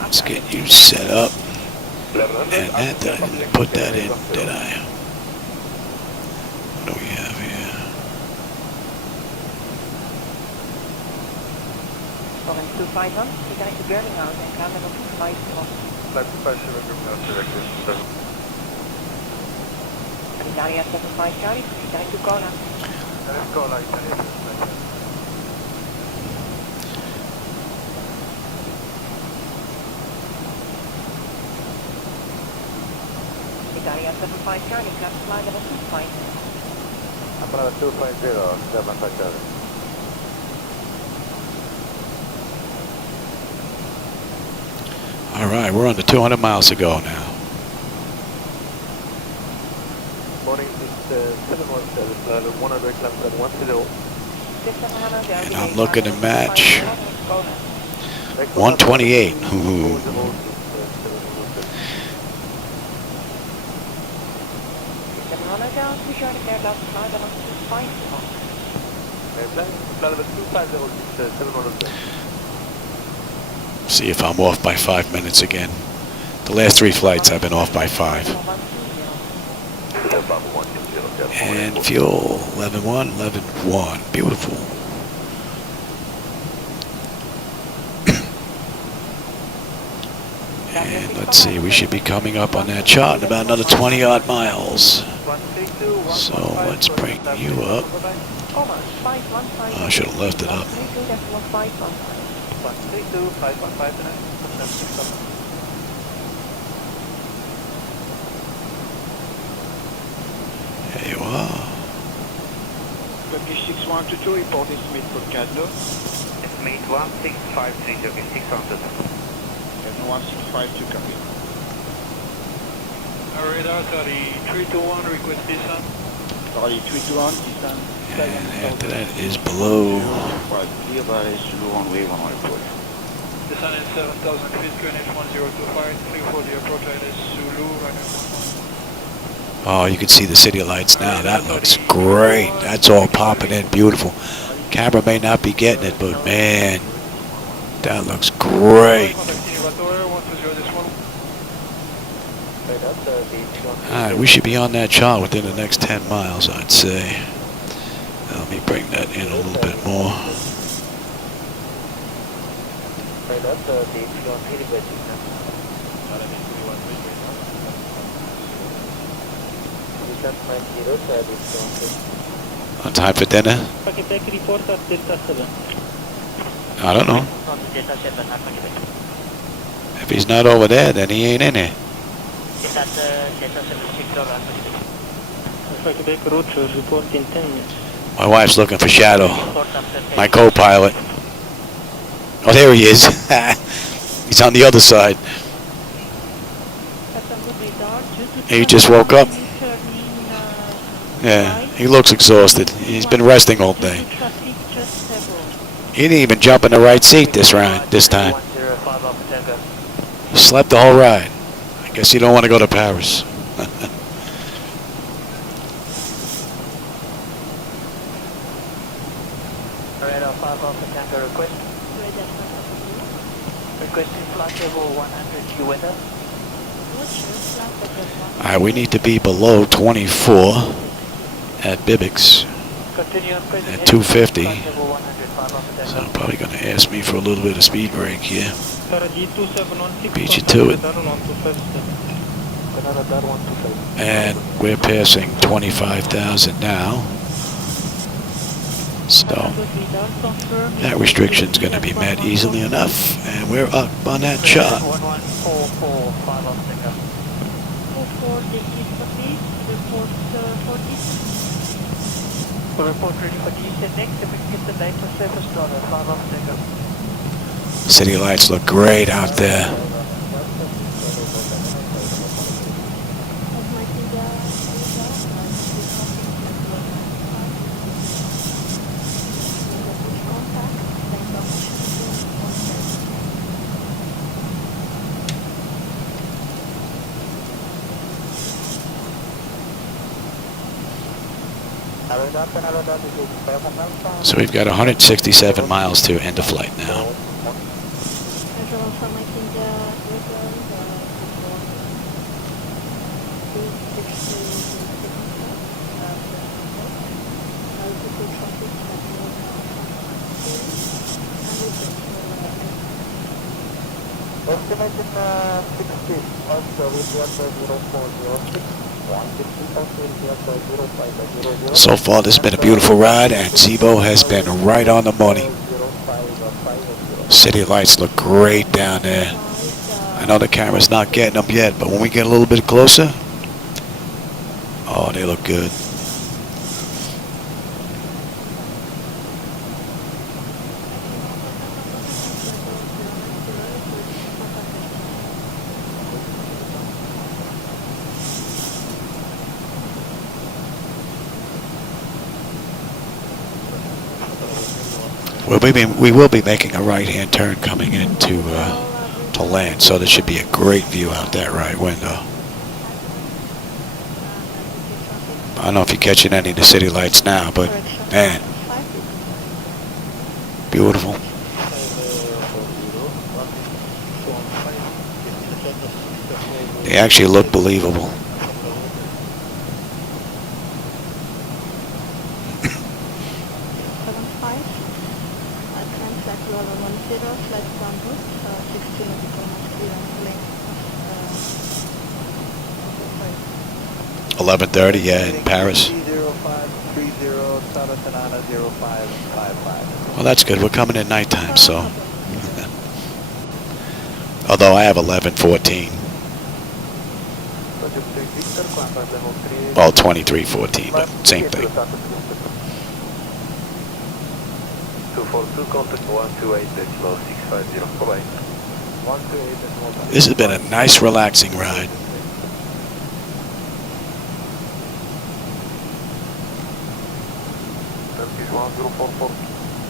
Let's get you set up. And that, I didn't put that in, did I? What do we have here? Italia 75 Charlie, Italia to Kona. Let's go like Italia. Italia 75 Charlie, class flight level 25. Approva 250, 75 Charlie. All right, we're under 200 miles to go now. Morning, it's 717, 100 kilometers, 10. And I'm looking to match 128. Ooh. See if I'm off by 5 minutes again. The last 3 flights I've been off by 5. And fuel 11.1, 11.1. Beautiful. And let's see, we should be coming up on that chart in about another 20 odd miles. So let's bring you up. I should have left it up. There you are. Turkish 6122, reporting Smith for Cadlo. Smith 1653, Turkish 612. 1652, copy. Radar 3321, request descent. 3321, descent. And after that is below. Clear by Zulu on wave on report. Descent at 7,000 feet, Greenwich 1025, clear for the approach is Zulu, runway 11. Oh, you can see the city lights now. That looks great. That's all popping in beautiful. Camera may not be getting it, but man, that looks great. Alright, we should be on that chart within the next 10 miles, I'd say. Let me bring that in a little bit more. On time for dinner? I don't know. If he's not over there, then he ain't in here. My wife's looking for Shadow, my co-pilot. Oh, there he is. He's on the other side. He just woke up. Yeah, he looks exhausted. He's been resting all day. He didn't even jump in the right seat this time. He slept the whole ride. I guess you don't want to go to Paris. Radar 5 Alpha Tango request. Requesting flight level 100 weather. Alright, we need to be below 24 at Bibbix at 250. So I'm probably going to ask me for a little bit of speed break here. Beat you to it. And we're passing 25,000 now. So that restriction's going to be met easily enough. And we're up on that chart. Report ready for descent next. If we can get the name for surface driver, 5 off Tango. City lights look great out there. So we've got 167 miles to end of flight now. Estimated 60, also with Delta 0406, So far, this has been a beautiful ride, and Zibo has been right on the money. City lights look great down there. I know the camera's not getting them yet, but when we get a little bit closer, oh, they look good. We will be making a right-hand turn coming into to land, so there should be a great view out that right window. I don't know if you're catching any of the city lights now, but man, beautiful. They actually look believable. $11:30, yeah, in Paris. Well, that's good. We're coming in nighttime, so. Although I have 11:14. Well, 23:14, but same thing. 242, contact 128.650. Bye-bye. This has been a nice, relaxing ride. Turkish 1044.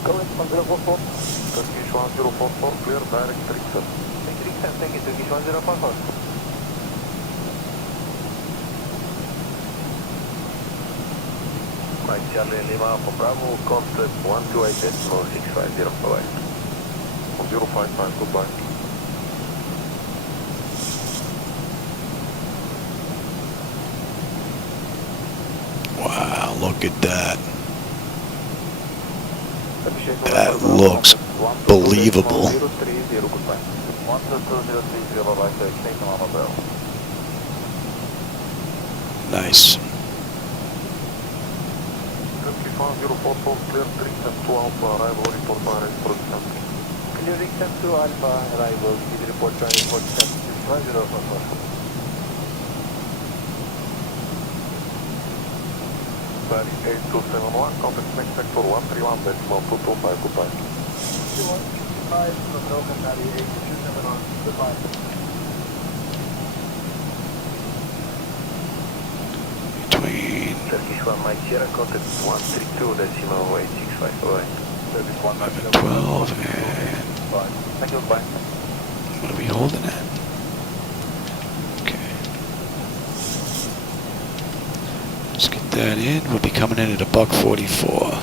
Going 1044. Turkish 1044, clear direct Trixter. Thank you, Turkish 1044. Mike Charlie Lima for Bravo, contact 128.650. Bye-bye. 1055, goodbye. Wow, look at that. That looks believable. Nice. Turkish 1044, clear Trixter 2 Alpha, arrival report on production. Clear Trixter 2 Alpha, arrival, speed report on production 1044. 8271, contact next sector 131.225, goodbye. 215, Broken 8271, goodbye. Between Turkish 1 Mike Sierra, contact 132.865, bye. Turkish 1 Mike 12 and bye. Thank you, bye. what are we holding at? Let's get that in. We'll be coming in at $144.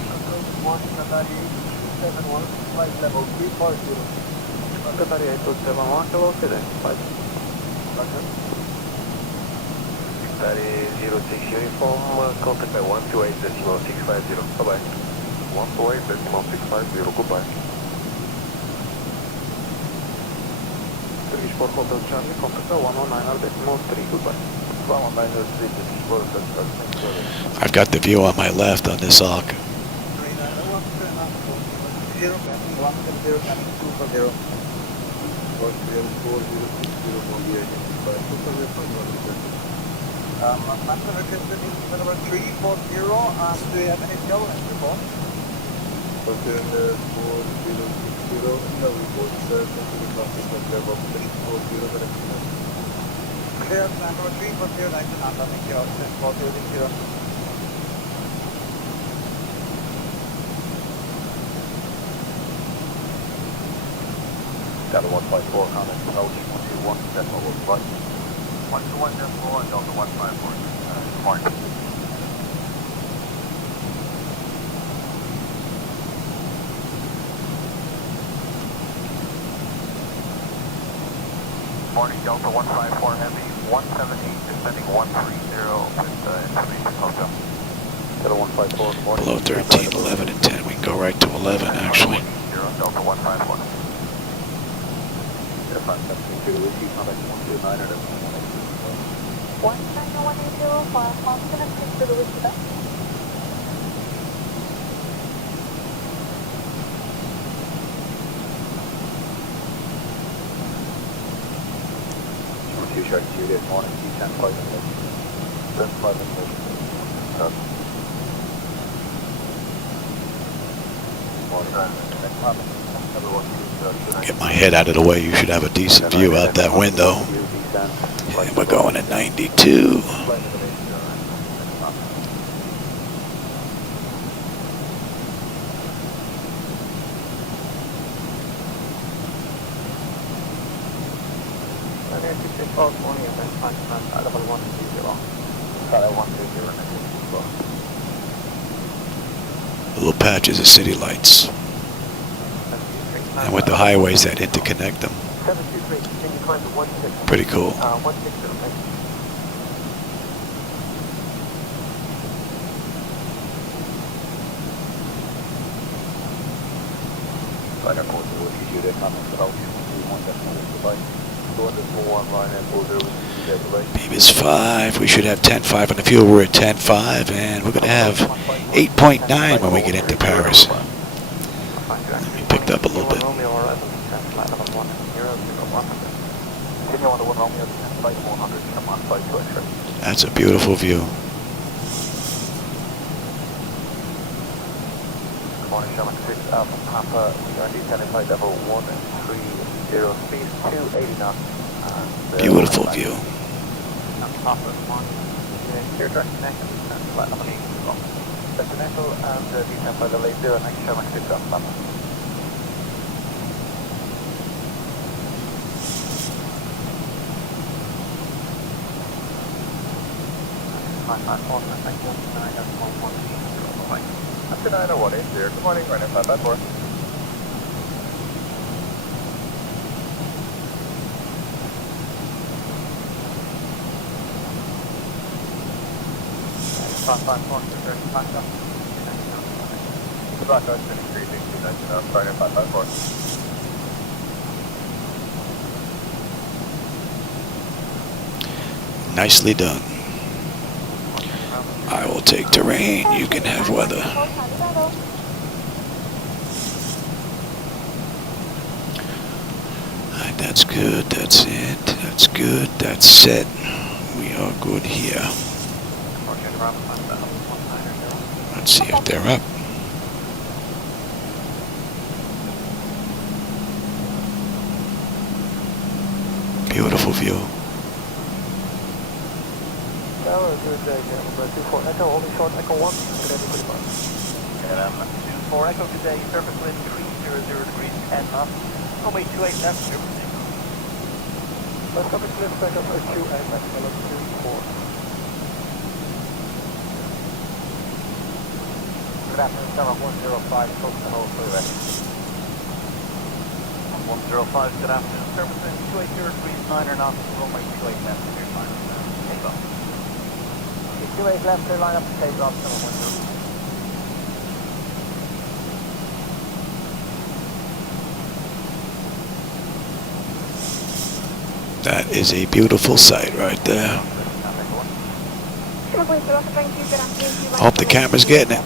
Zero 06 uniform, contact by 128.650. Bye-bye. 128.650, goodbye. Turkish 4 Hotel Charlie, contact by 119.3, goodbye. I've got the view on my left on this arc. Master requested is number 340. Do you have any trouble in your phone? Hotel 4060, no report, sir. Continue contact at level 340 direction. Clear, number 340, nice and under, thank you, 4060. Delta 154, comment, approach 121, decimal right. 121.4, Delta 154, mark. Delta 154 Heavy, 178, descending 130 with information hotel. Delta 154, good morning. Below 13, 11, and 10. We can go right to 11, actually. Delta 154. Delta 572, Whiskey, contact 129 or 19180, confident to the Whiskey. Shark 2 this morning, T10 flight information. 10 flight information. Get my head out of the way. You should have a decent view out that window. And we're going at 92. Little patches of city lights. And with the highways that interconnect them. Pretty cool. Beam is 5. We should have 10.5 on the fuel. We're at 10.5, and we're going to have 8.9 when we get into Paris. We picked up a little bit. That's a beautiful view. Good morning, Sherman 6 Alpha Papa. We are descending flight level 130, speed 280 knots. Beautiful view. Clear direct connection, flight level 8. Continental and descend flight level 80, next Sherman 6 Alpha Papa. That's good 901 there. Good morning, right now, 554. Nicely done. I will take terrain. You can have weather. Alright, that's good. That's it. That's good. That's set. We are good here. Let's see if they're up. Beautiful view. Good day, number 24 Echo, holding short Echo 1, ready for the bus. 24 Echo, good day, surface wind 300 degrees, 10 knots, runway 28 left, surface. Let's come to lift back up at 28 left, level 24. Good afternoon, Tower 105, close to hold, clear ready. 105, good afternoon, surface wind 280 degrees, 9 knots, runway 28 left, clear final, take off. 28 left, clear line up to take off, Tower 105. That is a beautiful sight right there. I hope the camera's getting it.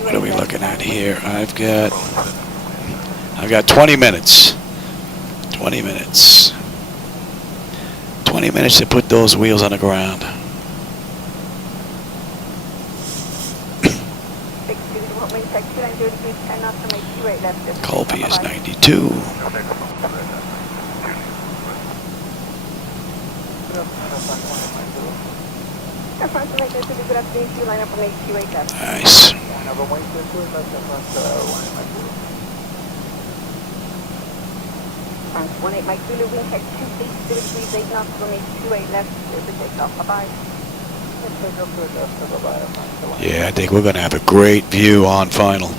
What are we looking at here? I've got 20 minutes. 20 minutes. 20 minutes to put those wheels on the ground. Colby is 92. Nice. France 18 Mike Zulu, wind check 28 degrees 8 knots, runway 28 left, clear for takeoff. Bye-bye. Yeah, I think we're going to have a great view on final.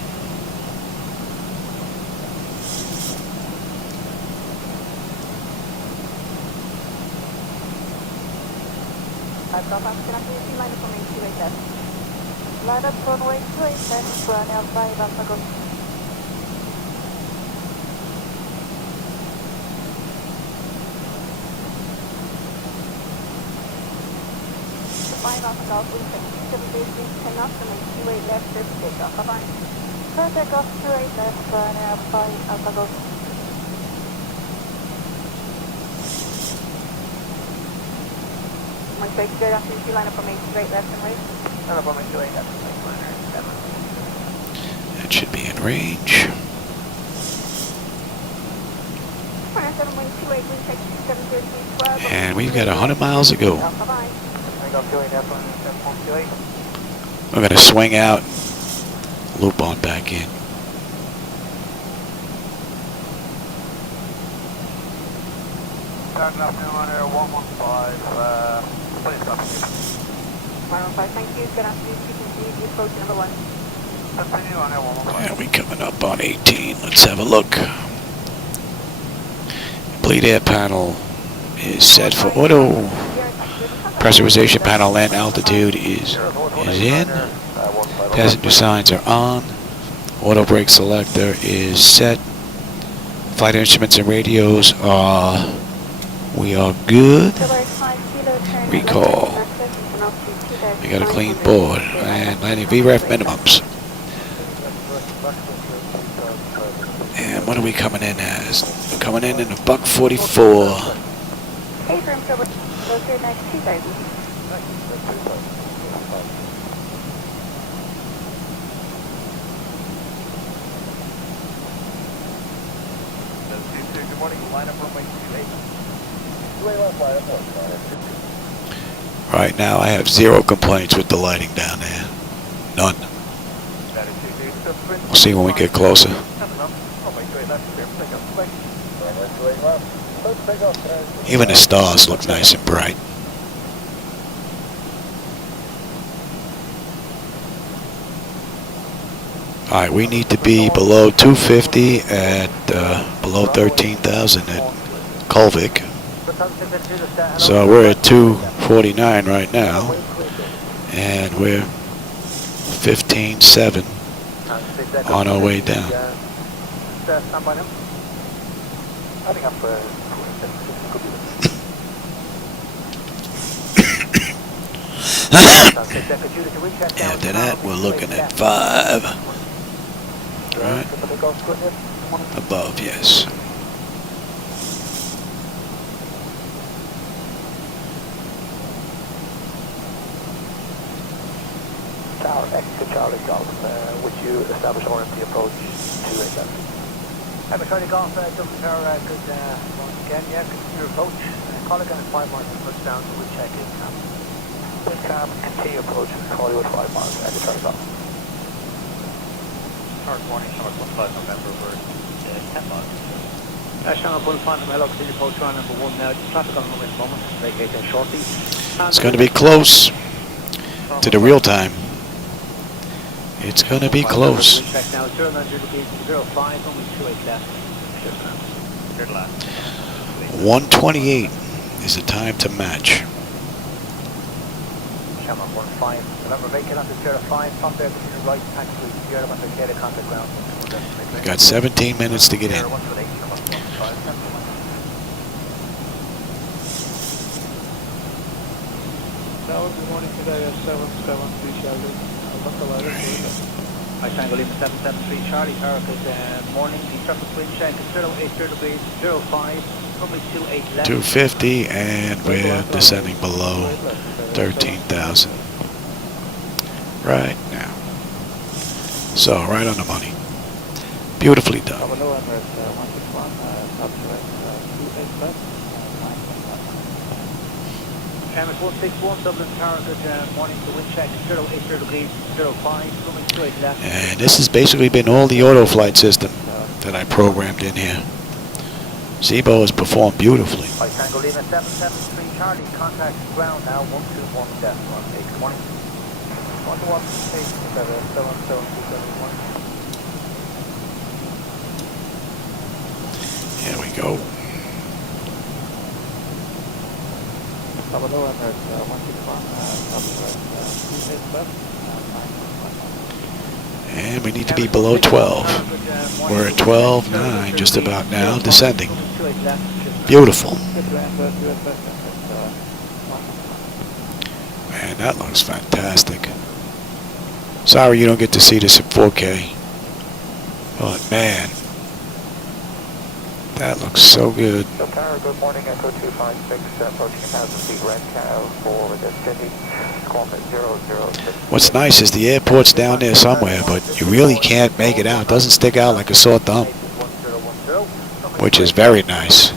Belfast, can I please line up runway 28 left? Line up runway 28 left, run out 5 Alpha Gun. Five Alpha Golf, wind check 7 degrees 10 knots, runway 28 left, clear for takeoff. Bye-bye. Clear takeoff 28 left, run out 5 Alpha Golf. Mike Straight straight after you line up from 8 straight left and right. Line up from 8 straight left and right, liner 7. That should be in range. Liner 7.28, wind check 7 degrees 12. And we've got 100 miles to go. Bye-bye. We're going to swing out, loop on back in. Starting up new on air 115, please stop. 115, thank you. Good afternoon. You can see the approach number 1. Continue on air 115. And we coming up on 18. Let's have a look. Bleed air panel is set for auto. Pressurization panel and altitude is in. Passenger signs are on. Auto brake selector is set. Flight instruments and radios are. We are good. Recall. We got a clean board and landing VREF minimums. And what are we coming in as? We're coming in a buck 44. Hey, firm, so what's your next 2,000? Good morning, line up runway 28. Right now I have 0 complaints with the lighting down there. None. We'll see when we get closer. Even the stars look nice and bright. Alright, we need to be below 250 at below 13,000 at Colvik. So we're at 249 right now, and we're 15.7 on our way down. After that, we're looking at 5. Right? Above, yes. Tower X to Charlie Golf, would you establish RMP approach to ASAP? I'm Charlie Golf, Dublin Tower, good once again, yeah, continue approach. Call again at 5 miles and touchdown, so we'll check in. Wind calm, continue approach, call you at 5 miles, and the Charlie Golf. Short warning, short 15 November, we're 10 miles. Channel 15, hello, continue approach run number 1 now, traffic on the runway at the moment, vacate there shortly. It's going to be close to the real time. It's going to be close. 128 is the time to match. We got 17 minutes to get in. Good morning today at 773 Charlie. I Tango Lima 773 Charlie, Tower, good morning. The traffic wind check is 08 degrees 05, probably 28 left. 250, and we're descending below 13,000 right now. So, right on the money. Beautifully done. It's 161 Dublin Tower, good morning. The wind check is 08 degrees 05, coming straight left. And this has basically been all the auto flight system that I programmed in here. Zibo has performed beautifully. I Tango Lima 773 Charlie, contact ground now, 121 decimal 8. Good morning. 121 8, 77271. Here we go. And we need to be below 12. We're at 12.9 just about now, descending. Beautiful. Man, that looks fantastic. Sorry you don't get to see this in 4K. But man, that looks so good. So Tower, good morning, Echo 256, approaching 1,000 feet, red cow for the city, Squawk 006. What's nice is the airport's down there somewhere, but you really can't make it out. It doesn't stick out like a sore thumb, which is very nice.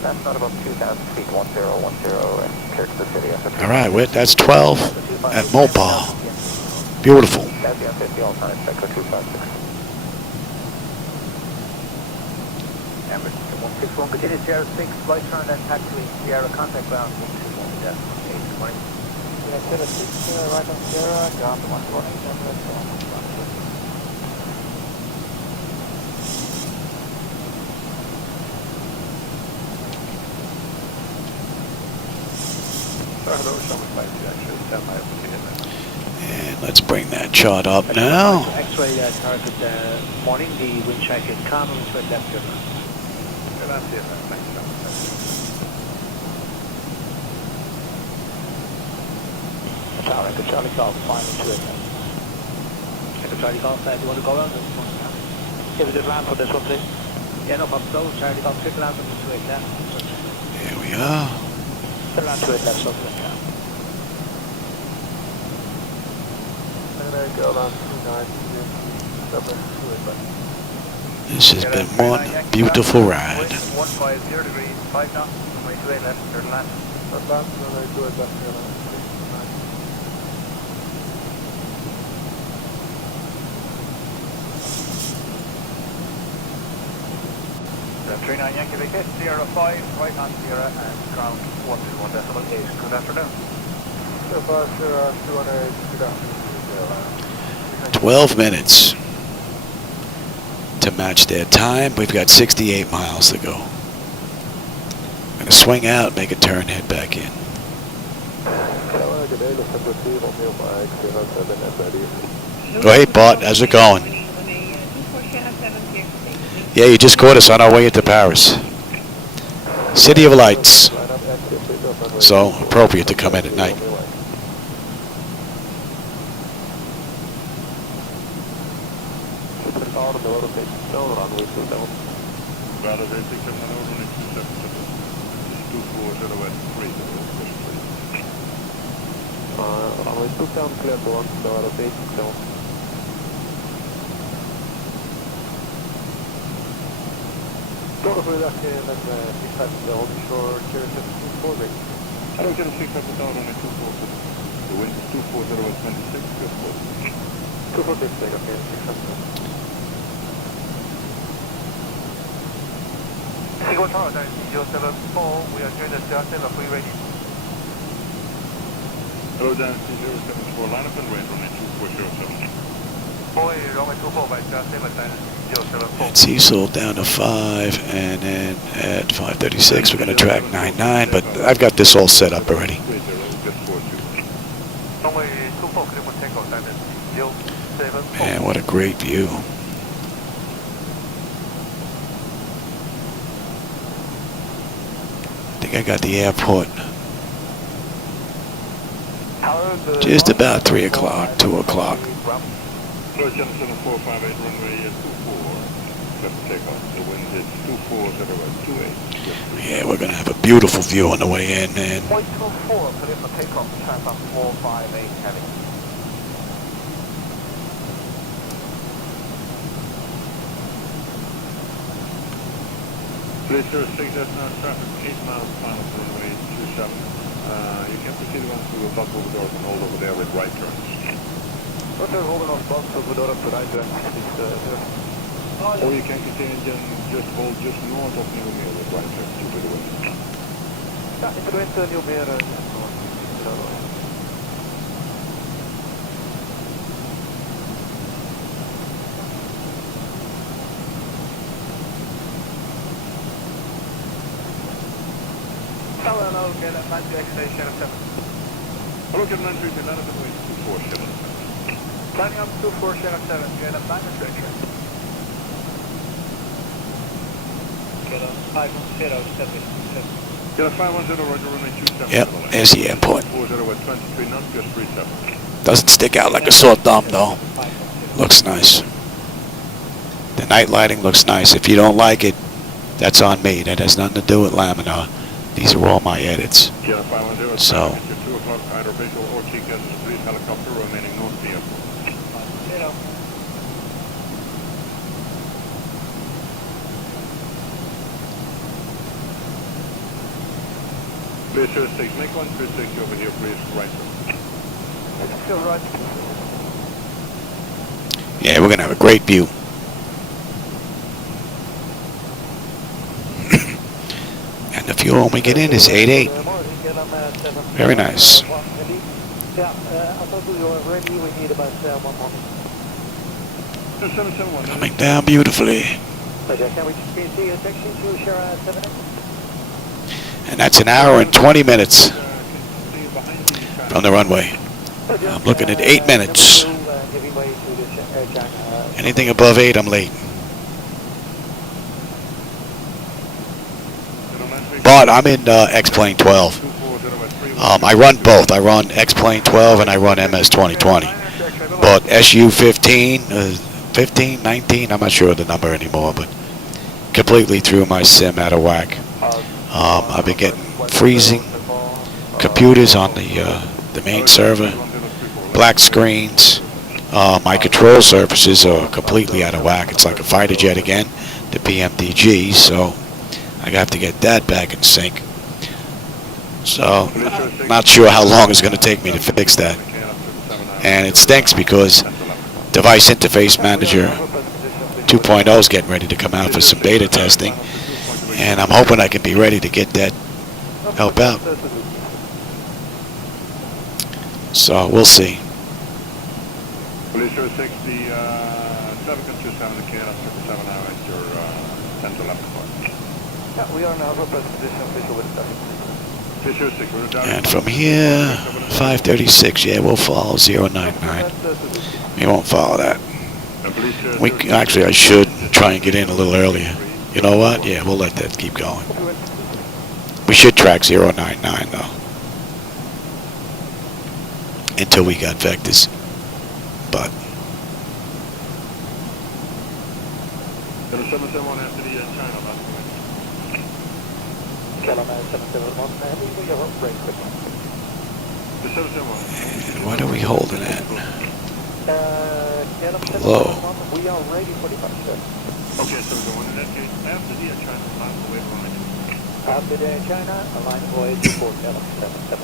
That's not about 2,000 feet, 1010, and clear to the city. All right, that's 12 at Mopal. Beautiful. That's the 50 alternate, Echo 256. Emirates 161, continue Sierra 6, flight turn and taxiway, Sierra contact ground 121 decimal 8. Good morning. Yeah, Sierra 6, right on Sierra, ground 118, And let's bring that chart up now. X-ray target morning, the wind check is calm, wind check left your left. Tower, Echo Charlie Golf, final to it. Echo Charlie Golf, do you want to go around this one? Yeah, we just land for this one, please. Yeah, no problem. So, Charlie Golf, triple land on the straight left. Here we are. Triple land to it left, so yeah. This has been one beautiful ride. 150 degrees, 5 knots, runway 28 left, third land. Nine Yankee Vicket, Sierra 5, right on Sierra, and ground 121 decimal 8. Good afternoon. Sierra 208, good afternoon. 12 minutes to match their time. We've got 68 miles to go. I'm going to swing out, make a turn, head back in. Oh, hey, Bart, how's it going? Yeah, you just caught us on our way into Paris. City of Lights. So appropriate to come in at night. Seagull Tower, 074, we are doing the Seattle, are we ready? Hello, Dan, 074, line up and range, runway 2407. Boy, runway 24 by Seattle, 074. And Cecil down to 5, and then at 5:36 we're going to track 99, but I've got this all set up already. Runway 24, clear for takeoff, 074. Man, what a great view. I think I got the airport just about 3 o'clock, 2 o'clock. Approach 77458, runway 24, left takeoff. The wind is 240828. Yeah, we're going to have a beautiful view on the way in, man. 0.24, clear for takeoff, time on 458 heavy. Please, 06, that's now traffic, 8 miles final to runway 27. You can proceed on to a bus over door and hold over there with right turns. What are holding on bus over door to right turns, please, Or you can continue and just hold just north of Nieuwmeer with right turn to the wind. Ja, into the wind to Nieuwmeer. Hello, get a 90 XA Channel 7. Hello, get a 93 to 11 way 24 Channel 7. Planning up 24 Channel 7, get a 9 XA. Get a 510 Get a 510 Roger, runway 27. Yep, there's the airport. 40 at 23 knots, just 37. Doesn't stick out like a sore thumb though. Looks nice. The night lighting looks nice. If you don't like it, that's on me. That has nothing to do with Laminar. These are all my edits. Get a 510 at So 2 o'clock, either visual or TCAS, please helicopter remaining north of the airport. Please 06, make 136 over here, please, right turn. Still right. yeah, we're gonna have a great view. And the fuel when we get in is 88. Very nice. Yeah, I'll do you ready. We need about 1 more. 771. Coming down beautifully. Can we see a taxi to Shara 7? And that's an hour and 20 minutes from the runway. I'm looking at 8 minutes. Anything above 8, I'm late. But I'm in X-Plane 12. I run both. I run X-Plane 12 and I run MS 2020. But SU 15, 15, 19, I'm not sure of the number anymore, but completely threw my sim out of whack. I've been getting freezing computers on the main server, black screens. My control surfaces are completely out of whack. It's like a fighter jet again, the PMDG, so I have to get that back in sync. So, not sure how long it's going to take me to fix that. And it stinks because Device Interface Manager 2.0 is getting ready to come out for some beta testing. And I'm hoping I can be ready to get that help out. So, we'll see. Police 06, the 727, the KNF 7 now at your central left part. Yeah, we are now for position visual with the And from here, 536, yeah, we'll follow 099. We won't follow that. Actually, I should try and get in a little earlier. You know what? Yeah, we'll let that keep going. We should track 099, though. Until we got vectors. But. And what are we holding at? Low. We are ready for the function. Okay, so the one in that case, after the China, line the way line. After the China, a line voyage report 777.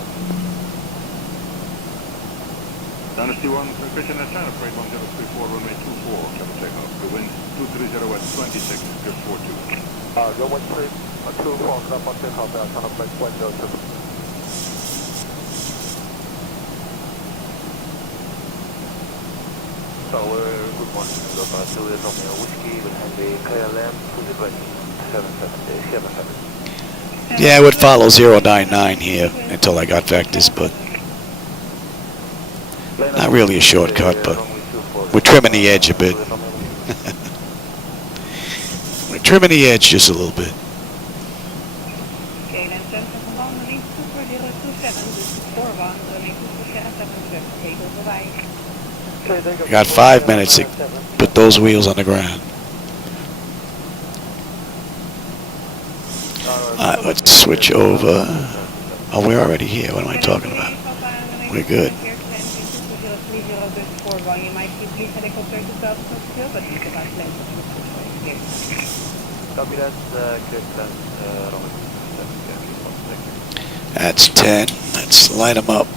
Dynasty 1, Christian at China, freight 1034, runway 24, cabin takeoff. The wind 230 at 26, just 42. Runway 24, up on takeoff, China flight 102. So, good morning, Belfast, Juliet Romeo Whiskey, with Henry KLM, fully ready, 777. Yeah, I would follow 099 here until I got vectors, but not really a shortcut, but we're trimming the edge a bit. We're trimming the edge just a little bit. I got 5 minutes to put those wheels on the ground. Alright, let's switch over. Oh, we're already here. What am I talking about? We're good. That's 10. Let's light them up.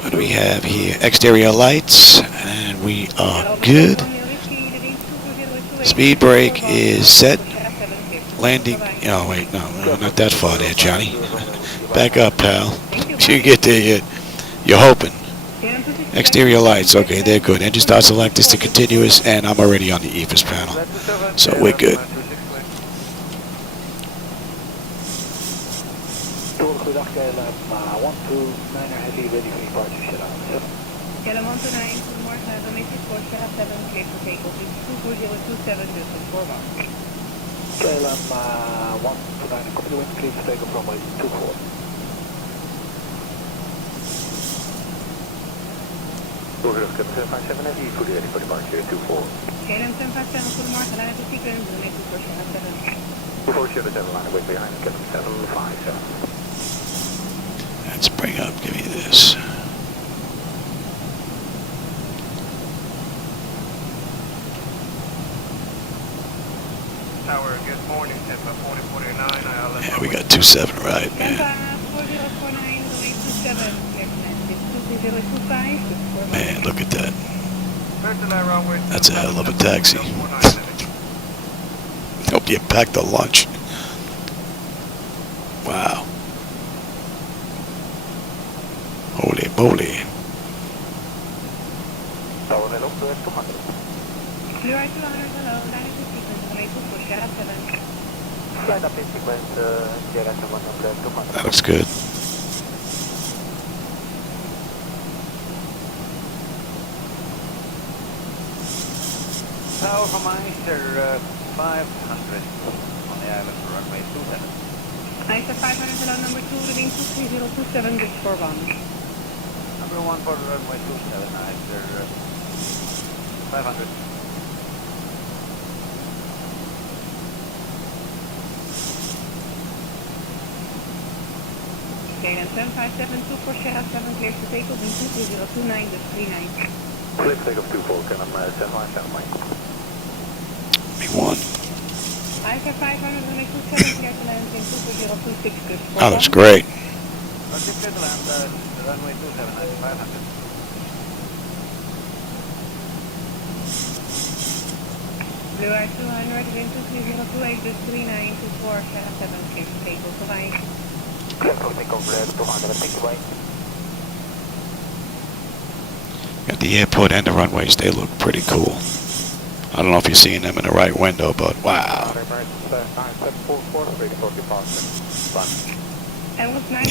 What do we have here? Exterior lights, and we are good. Speed brake is set. Landing. Oh wait, no, not that far there, Johnny. Back up, pal. You get there, you're hoping. Exterior lights, okay, they're good. Engine start select is to continuous, and I'm already on the EFIS panel, so we're good. Goedendag, KLM 129er heavy, ready for departure, shut out. KLM 129, goedemorgen, domestic for Sierra 7, clear for takeoff, is 24027, dus een voorbouw. KLM 129, copy the wind, clear for takeoff from 24. Doorgerust, Captain 757 heavy, fully ready for departure, 24. KLM 757, goedemorgen, line up the sequence, domestic for Sierra 7. 24 Sierra 7, line away behind, Captain 757. Let's bring up, give me this. Tower, good morning, Tampa 4049, Yeah, we got 27 right, man. Tampa 4049, delay 27, clear for land, 23025, Man, look at that. runway. That's a hell of a taxi. Hope you packed a lunch. Wow. Holy moly. Tower, hello, 200. Blue Eye 200, hello, line up the sequence, delay 24 Sierra 7. Flight up in sequence, Sierra 7, 200. That looks good. Tower from Meister 500 on the island for runway 27. Meister 500, hello, number 2, reading 23027, dus voorbouw. Number 1 for runway 27, Meister 500. KLM 7572 for Sierra 7, clears to takeoff in 23029, dus 39. Clear for takeoff 24, can I 757, Mike? Me one. Meister 500, runway 27, clear to land in 23026, dus voorbouw. That looks great. Okay, clear to land, runway 27, Meister 500. Blue Eye 200, wind 23028, dus 3924, Sierra 7, clears to takeoff, bye. Clear for takeoff 200, thank you, bye. Got the airport and the runways, they look pretty cool. I don't know if you're seeing them in the right window, but wow.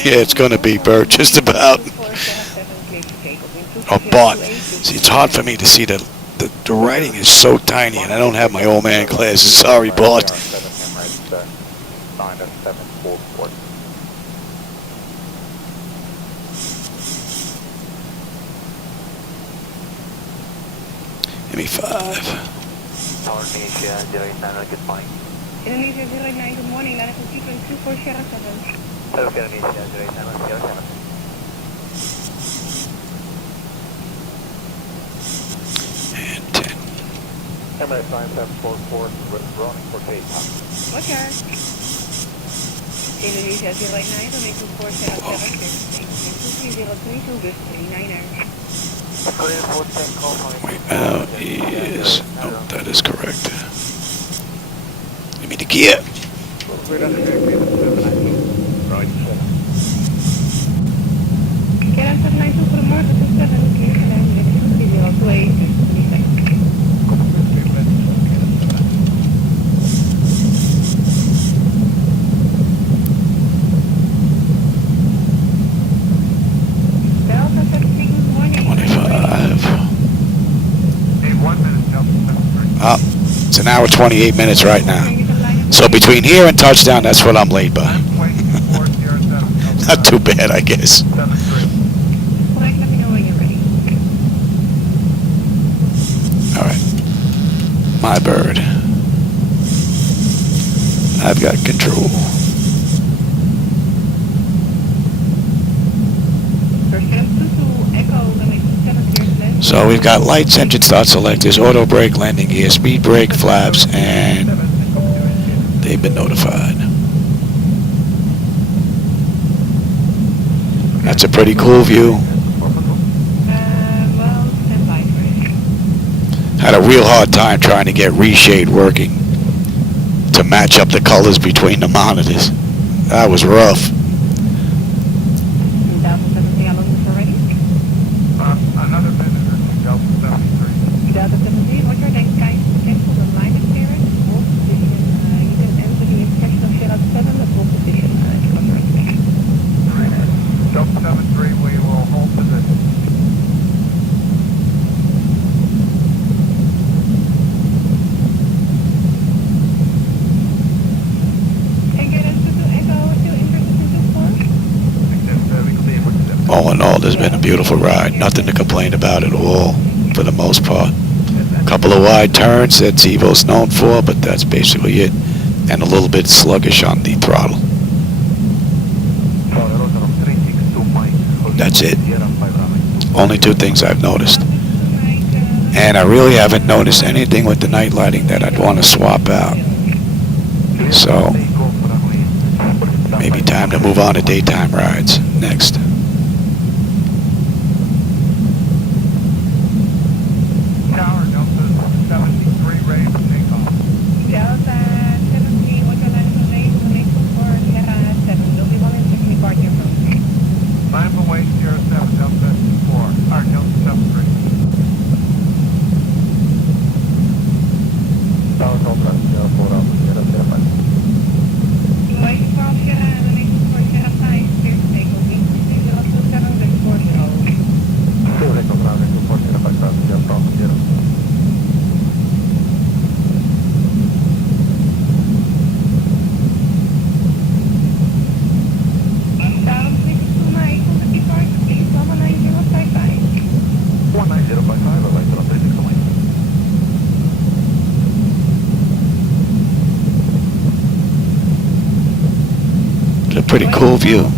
Yeah, it's going to be Bert, just about. Oh, Bart. See, it's hard for me to see the writing is so tiny, and I don't have my old man glasses. Sorry, Bart. Give me 5. Tower Indonesia 089, good morning. Indonesia 089, good morning, line up the sequence 24 Sierra 7. Hello, Indonesia 089, 07. And 10. Emirates 9744, running for takeoff. Watch out. Indonesia 089, runway 24 Sierra 7, clear to takeoff in 23032, dus 39er. Way out is, oh, that is correct. Give me the gear. Right. KLM 792, goedemorgen, 27, clear to land in 23028, dus 39. Belfast 73, good morning. 25. It's an hour 28 minutes right now. So between here and touchdown, that's what I'm late by. Not too bad, I guess. Correct, let me know when you're ready. All right. My bird. I've got control. So we've got lights, engine start selectors, auto brake, landing gear, speed brake, flaps, and they've been notified. That's a pretty cool view. Well, stand by for it. Had a real hard time trying to get reshade working to match up the colors between the monitors. That was rough. Delta 70, along this already? Another minute or two, Delta 73. Delta 70, what's your name, guys? Cancel the line appearance, hold position. You can enter the inspection of Sierra 7 at hold position. Delta 73, we will hold position. All in all, there's been a beautiful ride. Nothing to complain about at all, for the most part. A couple of wide turns that Zibo's known for, but that's basically it. And a little bit sluggish on the throttle. That's it. Only two things I've noticed. And I really haven't noticed anything with the night lighting that I'd want to swap out. So, maybe time to move on to daytime rides next. Pretty cool view.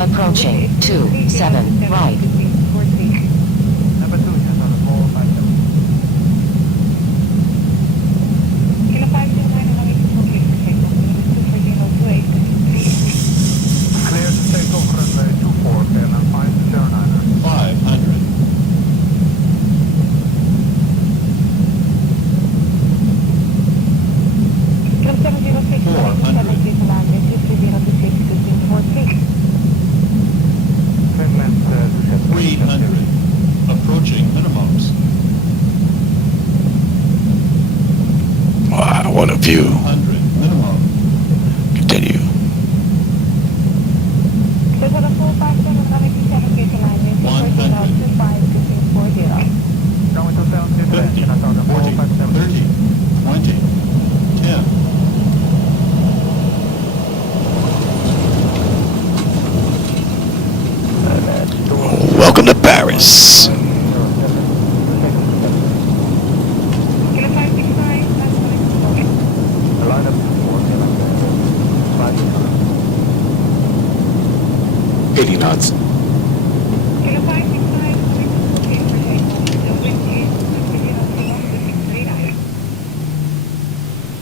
Approaching 27 right. Number 2, on the 457. Kilo 529 and only okay for takeoff. 24028. Clear to take over runway 24, airline 509. 500. Kilo 706, 7 to land, 23026, 1543. 300. Approaching minimums. Wow, what a view. 100 minimum. Continue. There's a 457, 80 knots. Kilo 565, okay for Zibo. The wind is 0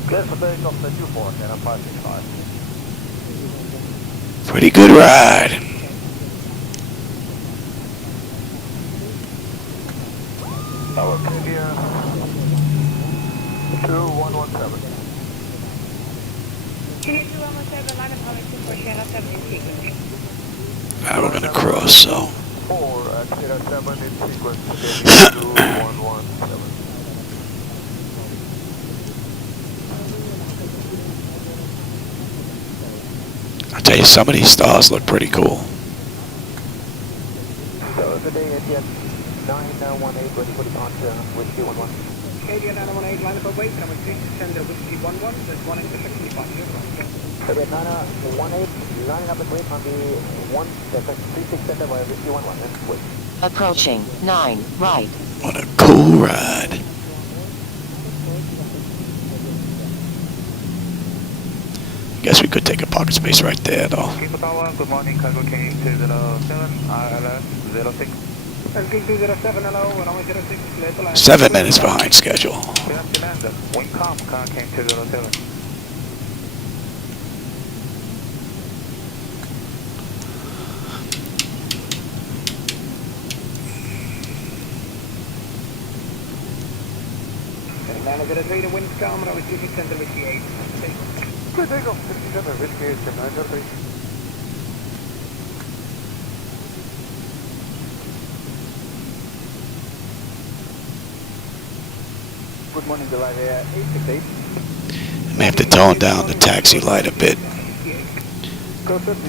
Clear for takeoff the 24, and 565. Pretty good ride. Tower clear. 2117. Kilo 2117, line of power 24, Sierra 7 in sequence. Now we're gonna cross, so 4 at Sierra 7 in sequence. 2117. I'll tell you, some of these stars look pretty cool. So today at 918, ready for departure, whiskey 11. Canadian 918, line of await, number 3, sender whiskey 11, there's one intersection departure. Okay, 918, lining up and wait on the 36 center via whiskey 11, and wait. Approaching 9 right. What a cool ride. Guess we could take a pocket space right there, though. Keep Tower, good morning, cargo King 207, ILS 06. King 207, hello, runway 06, clear to land. 7 minutes behind schedule. Clear to land, wind calm, car King 207. Line of 03, the wind calm, runway 26, center whiskey 8. Clear takeoff, 67, whiskey 8, 903. Good morning, July 868. May have to tone down the taxi light a bit.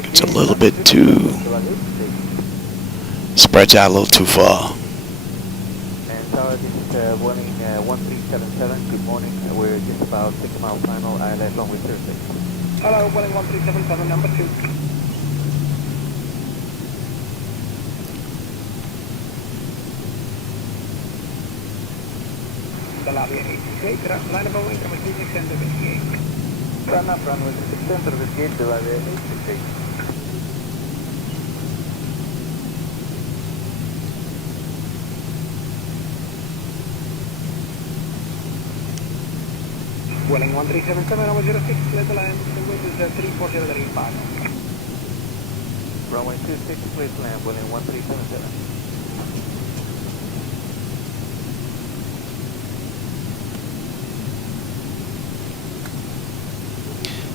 It's a little bit too... spreads out a little too far. And Tower, this is Boeing 1377. Good morning. We're just about 6 miles final. ILS on with Thursday. Hello, Boeing 1377, number 2. Belavia 868, line of Boeing, number 36, center whiskey 8. Run up, runway 6 center whiskey 8, Belavia 868. Boeing 1377, number 06, clear to land, the wind is 34035. Runway 26, clear to land, Boeing 1377.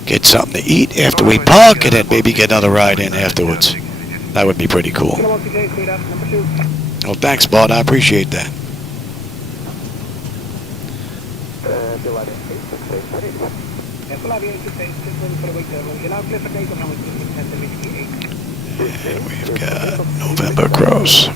Get something to eat after we park and then maybe get another ride in afterwards. That would be pretty cool. Kilo 168, clear up, number 2. Well, thanks, Bud. I appreciate that. Belavia 868, ready? Yes, Belavia 868, just waiting for the wait terminal. You're now clear for takeoff, number 36, center whiskey 8. And we've got November Cross.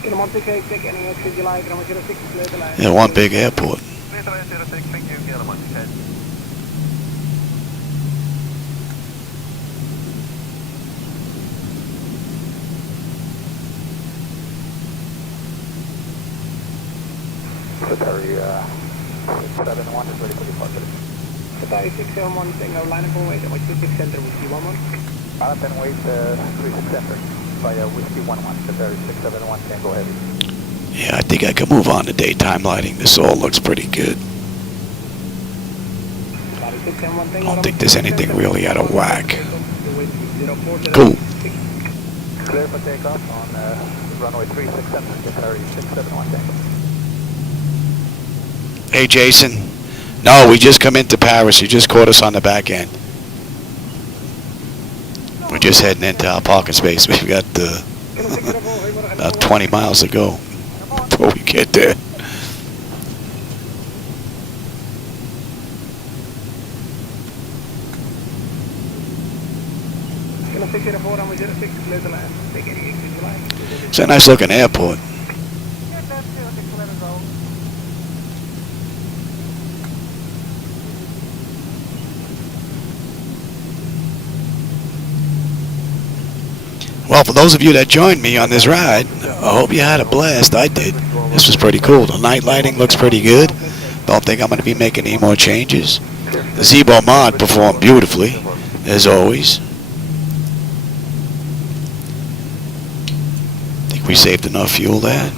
Kilo 168, take any exit you like, number 06, clear to land. Yeah, one big airport. Clear to land 06, thank you, Kilo 168. Secretary 671 is ready for departure. Secretary 671, Tango, line of await, number 26, center whiskey 11. Up and wait 36 center via whiskey 11. Secretary 671, Tango heavy. Yeah, I think I can move on to daytime lighting. This all looks pretty good. I don't think there's anything really out of whack. Cool. Clear for takeoff on runway 36 center, Secretary 671, Tango. Hey, Jason. No, we just come into Paris. You just caught us on the back end. We're just heading into our parking space. We've got about 20 miles to go before we get there. It's a nice looking airport. Well, for those of you that joined me on this ride, I hope you had a blast. I did. This was pretty cool. The night lighting looks pretty good. Don't think I'm going to be making any more changes. The Zibo Mod performed beautifully, as always. Think we saved enough fuel there.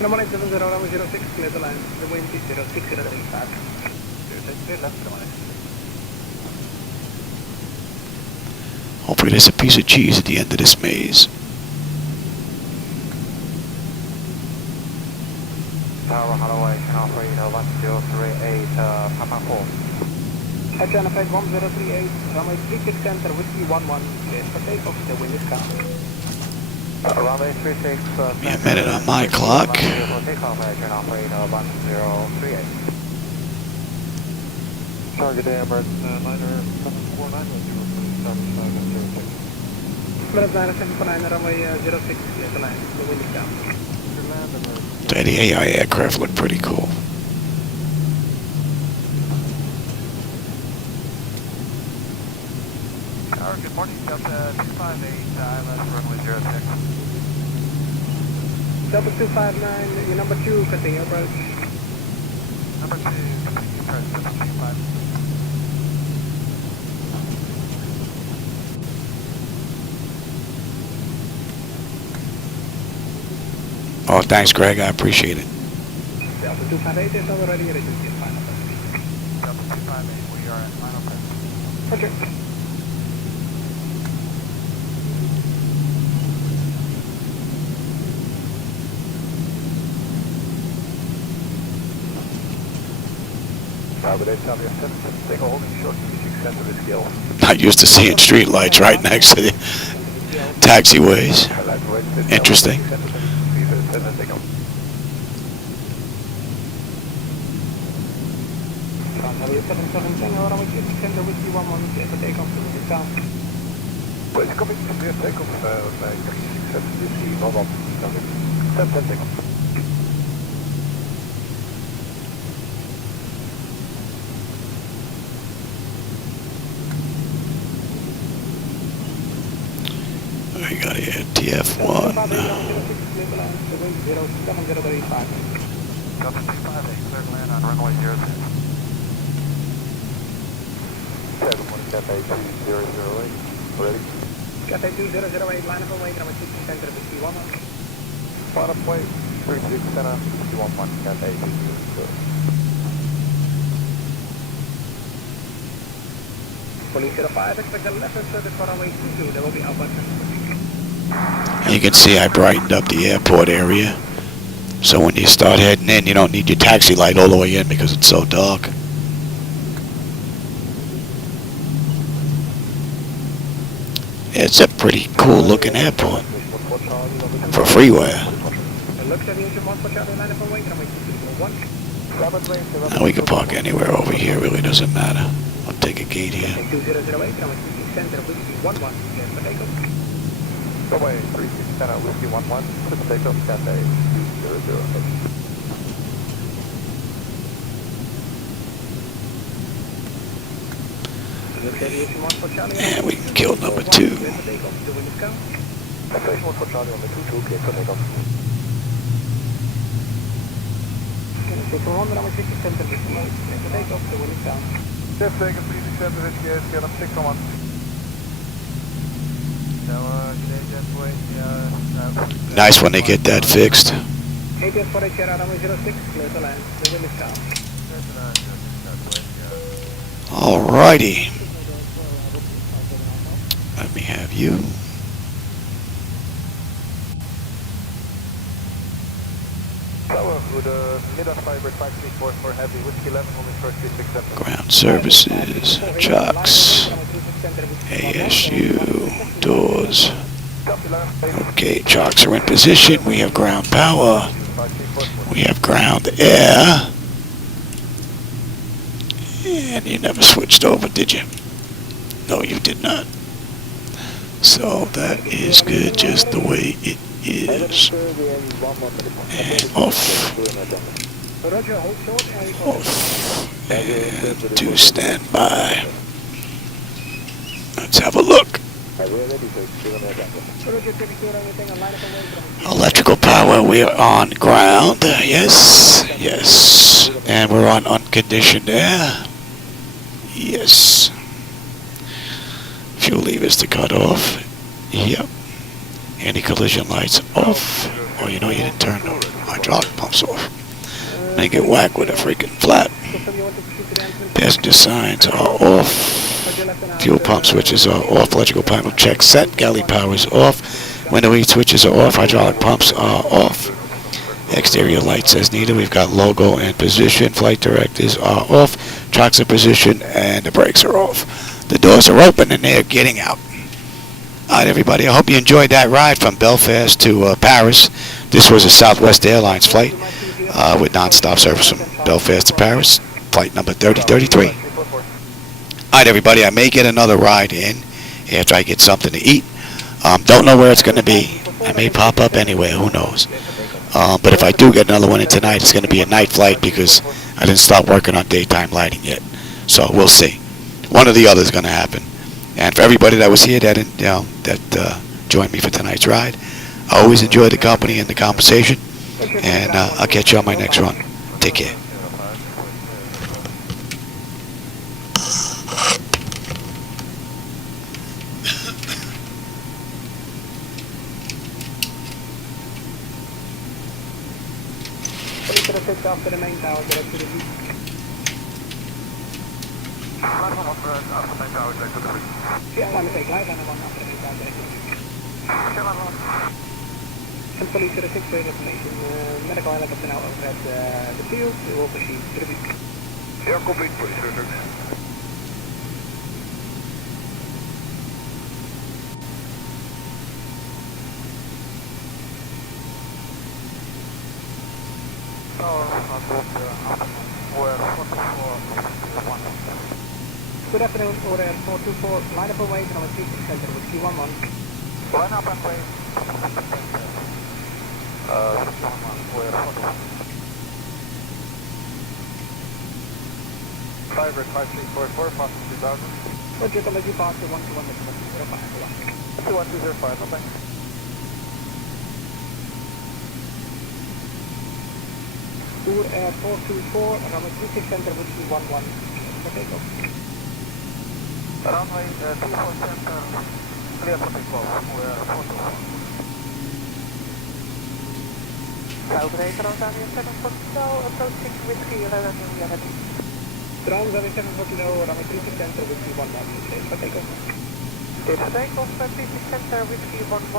Number 970, runway 06, clear the line. The wind is 06035. Hopefully there's a piece of cheese at the end of this maze. Tower Holloway, channel 1038, Papa 4. Channel 1038, runway 36 center, whiskey 11, clear for takeoff, the wind is calm. Runway 36, Be a minute on my clock. Target Emirates, liner 749, Emirates liner 749, runway 06, clear the line, the wind is calm. The AI aircraft look pretty cool. Good morning, Delta 258, ILS runway 06. Delta 259, your number 2, continue approach. Number 2, continue approach, 725. Oh, thanks, Greg. I appreciate it. Delta 258 is already ready to get final approach. Delta 258, we are at final approach. Okay. Not used to seeing street lights right next to the taxiways. Interesting. It's coming to clear takeoff, 3670, hold on, 10 seconds. We got here TF1. Delta 258, clear to land on runway 06. 7 Cafe 2008, ready? Cafe 2008, line up away, number 60 center, whiskey 11. Final plate, 36 center, 611, Cafe 2008. Police 05, expect a left and service for runway 22, there will be outbound traffic. You can see I brightened up the airport area. So when you start heading in, you don't need your taxi light all the way in because it's so dark. It's a pretty cool looking airport for freeware. Now we can park anywhere over here, really doesn't matter. I'll take a gate here. Away, 36 center, whiskey 11, quick takeoff, Cafe 200. And we can kill number 2. Nice when they get that fixed. Alrighty. Let me have you. Ground services, chocks, ASU, doors. Okay, chocks are in position. We have ground power. We have ground air. And you never switched over, did you? No, you did not. So that is good just the way it is. And off. Off. And to standby. Let's have a look. Electrical power, we are on ground. Yes, yes. And we're on unconditioned air. Yes. Fuel levers to cut off. Yep. Anti-collision lights off. Oh, you know you didn't turn the hydraulic pumps off. Make it whack with a freaking flat. Passenger signs are off. Fuel pump switches are off. Electrical panel check set. Galley power is off. Window heat switches are off. Hydraulic pumps are off. Exterior lights as needed. We've got logo and position. Flight directives are off. Chocks are position and the brakes are off. The doors are open and they're getting out. Alright everybody, I hope you enjoyed that ride from Belfast to Paris. This was a Southwest Airlines flight with non-stop service from Belfast to Paris. Flight number 3033. Alright everybody, I may get another ride in after I get something to eat. Don't know where it's going to be. I may pop up anywhere, who knows. But if I do get another one in tonight, it's going to be a night flight because I didn't start working on daytime lighting yet. So we'll see. One or the other is going to happen. And for everybody that was here that joined me for tonight's ride, I always enjoy the company and the conversation. And I'll catch you on my next run. Take care. After the main tower, direct to the beach. Yeah, I'm take live and one after the main tower, direct to the beach. And police to the 6 information. Medical helicopter now over at the field. We will proceed to the beach. Yeah, complete, police service. Good afternoon, order 424, line up and wave, number 36 center with Q11. Line up and wave. 5 red 5344, Boston 2000. Roger, come as you pass the 121.05. 21205, no thanks. Tour 424, number 36 center with Q11. For takeoff. Runway 24 center, clear for takeoff. We are 424. Operator on Daniel 740, approaching Whiskey 11 India heading. Ground 740, runway 36 center with Q11. For takeoff. Takeoff 36 center, Whiskey 11,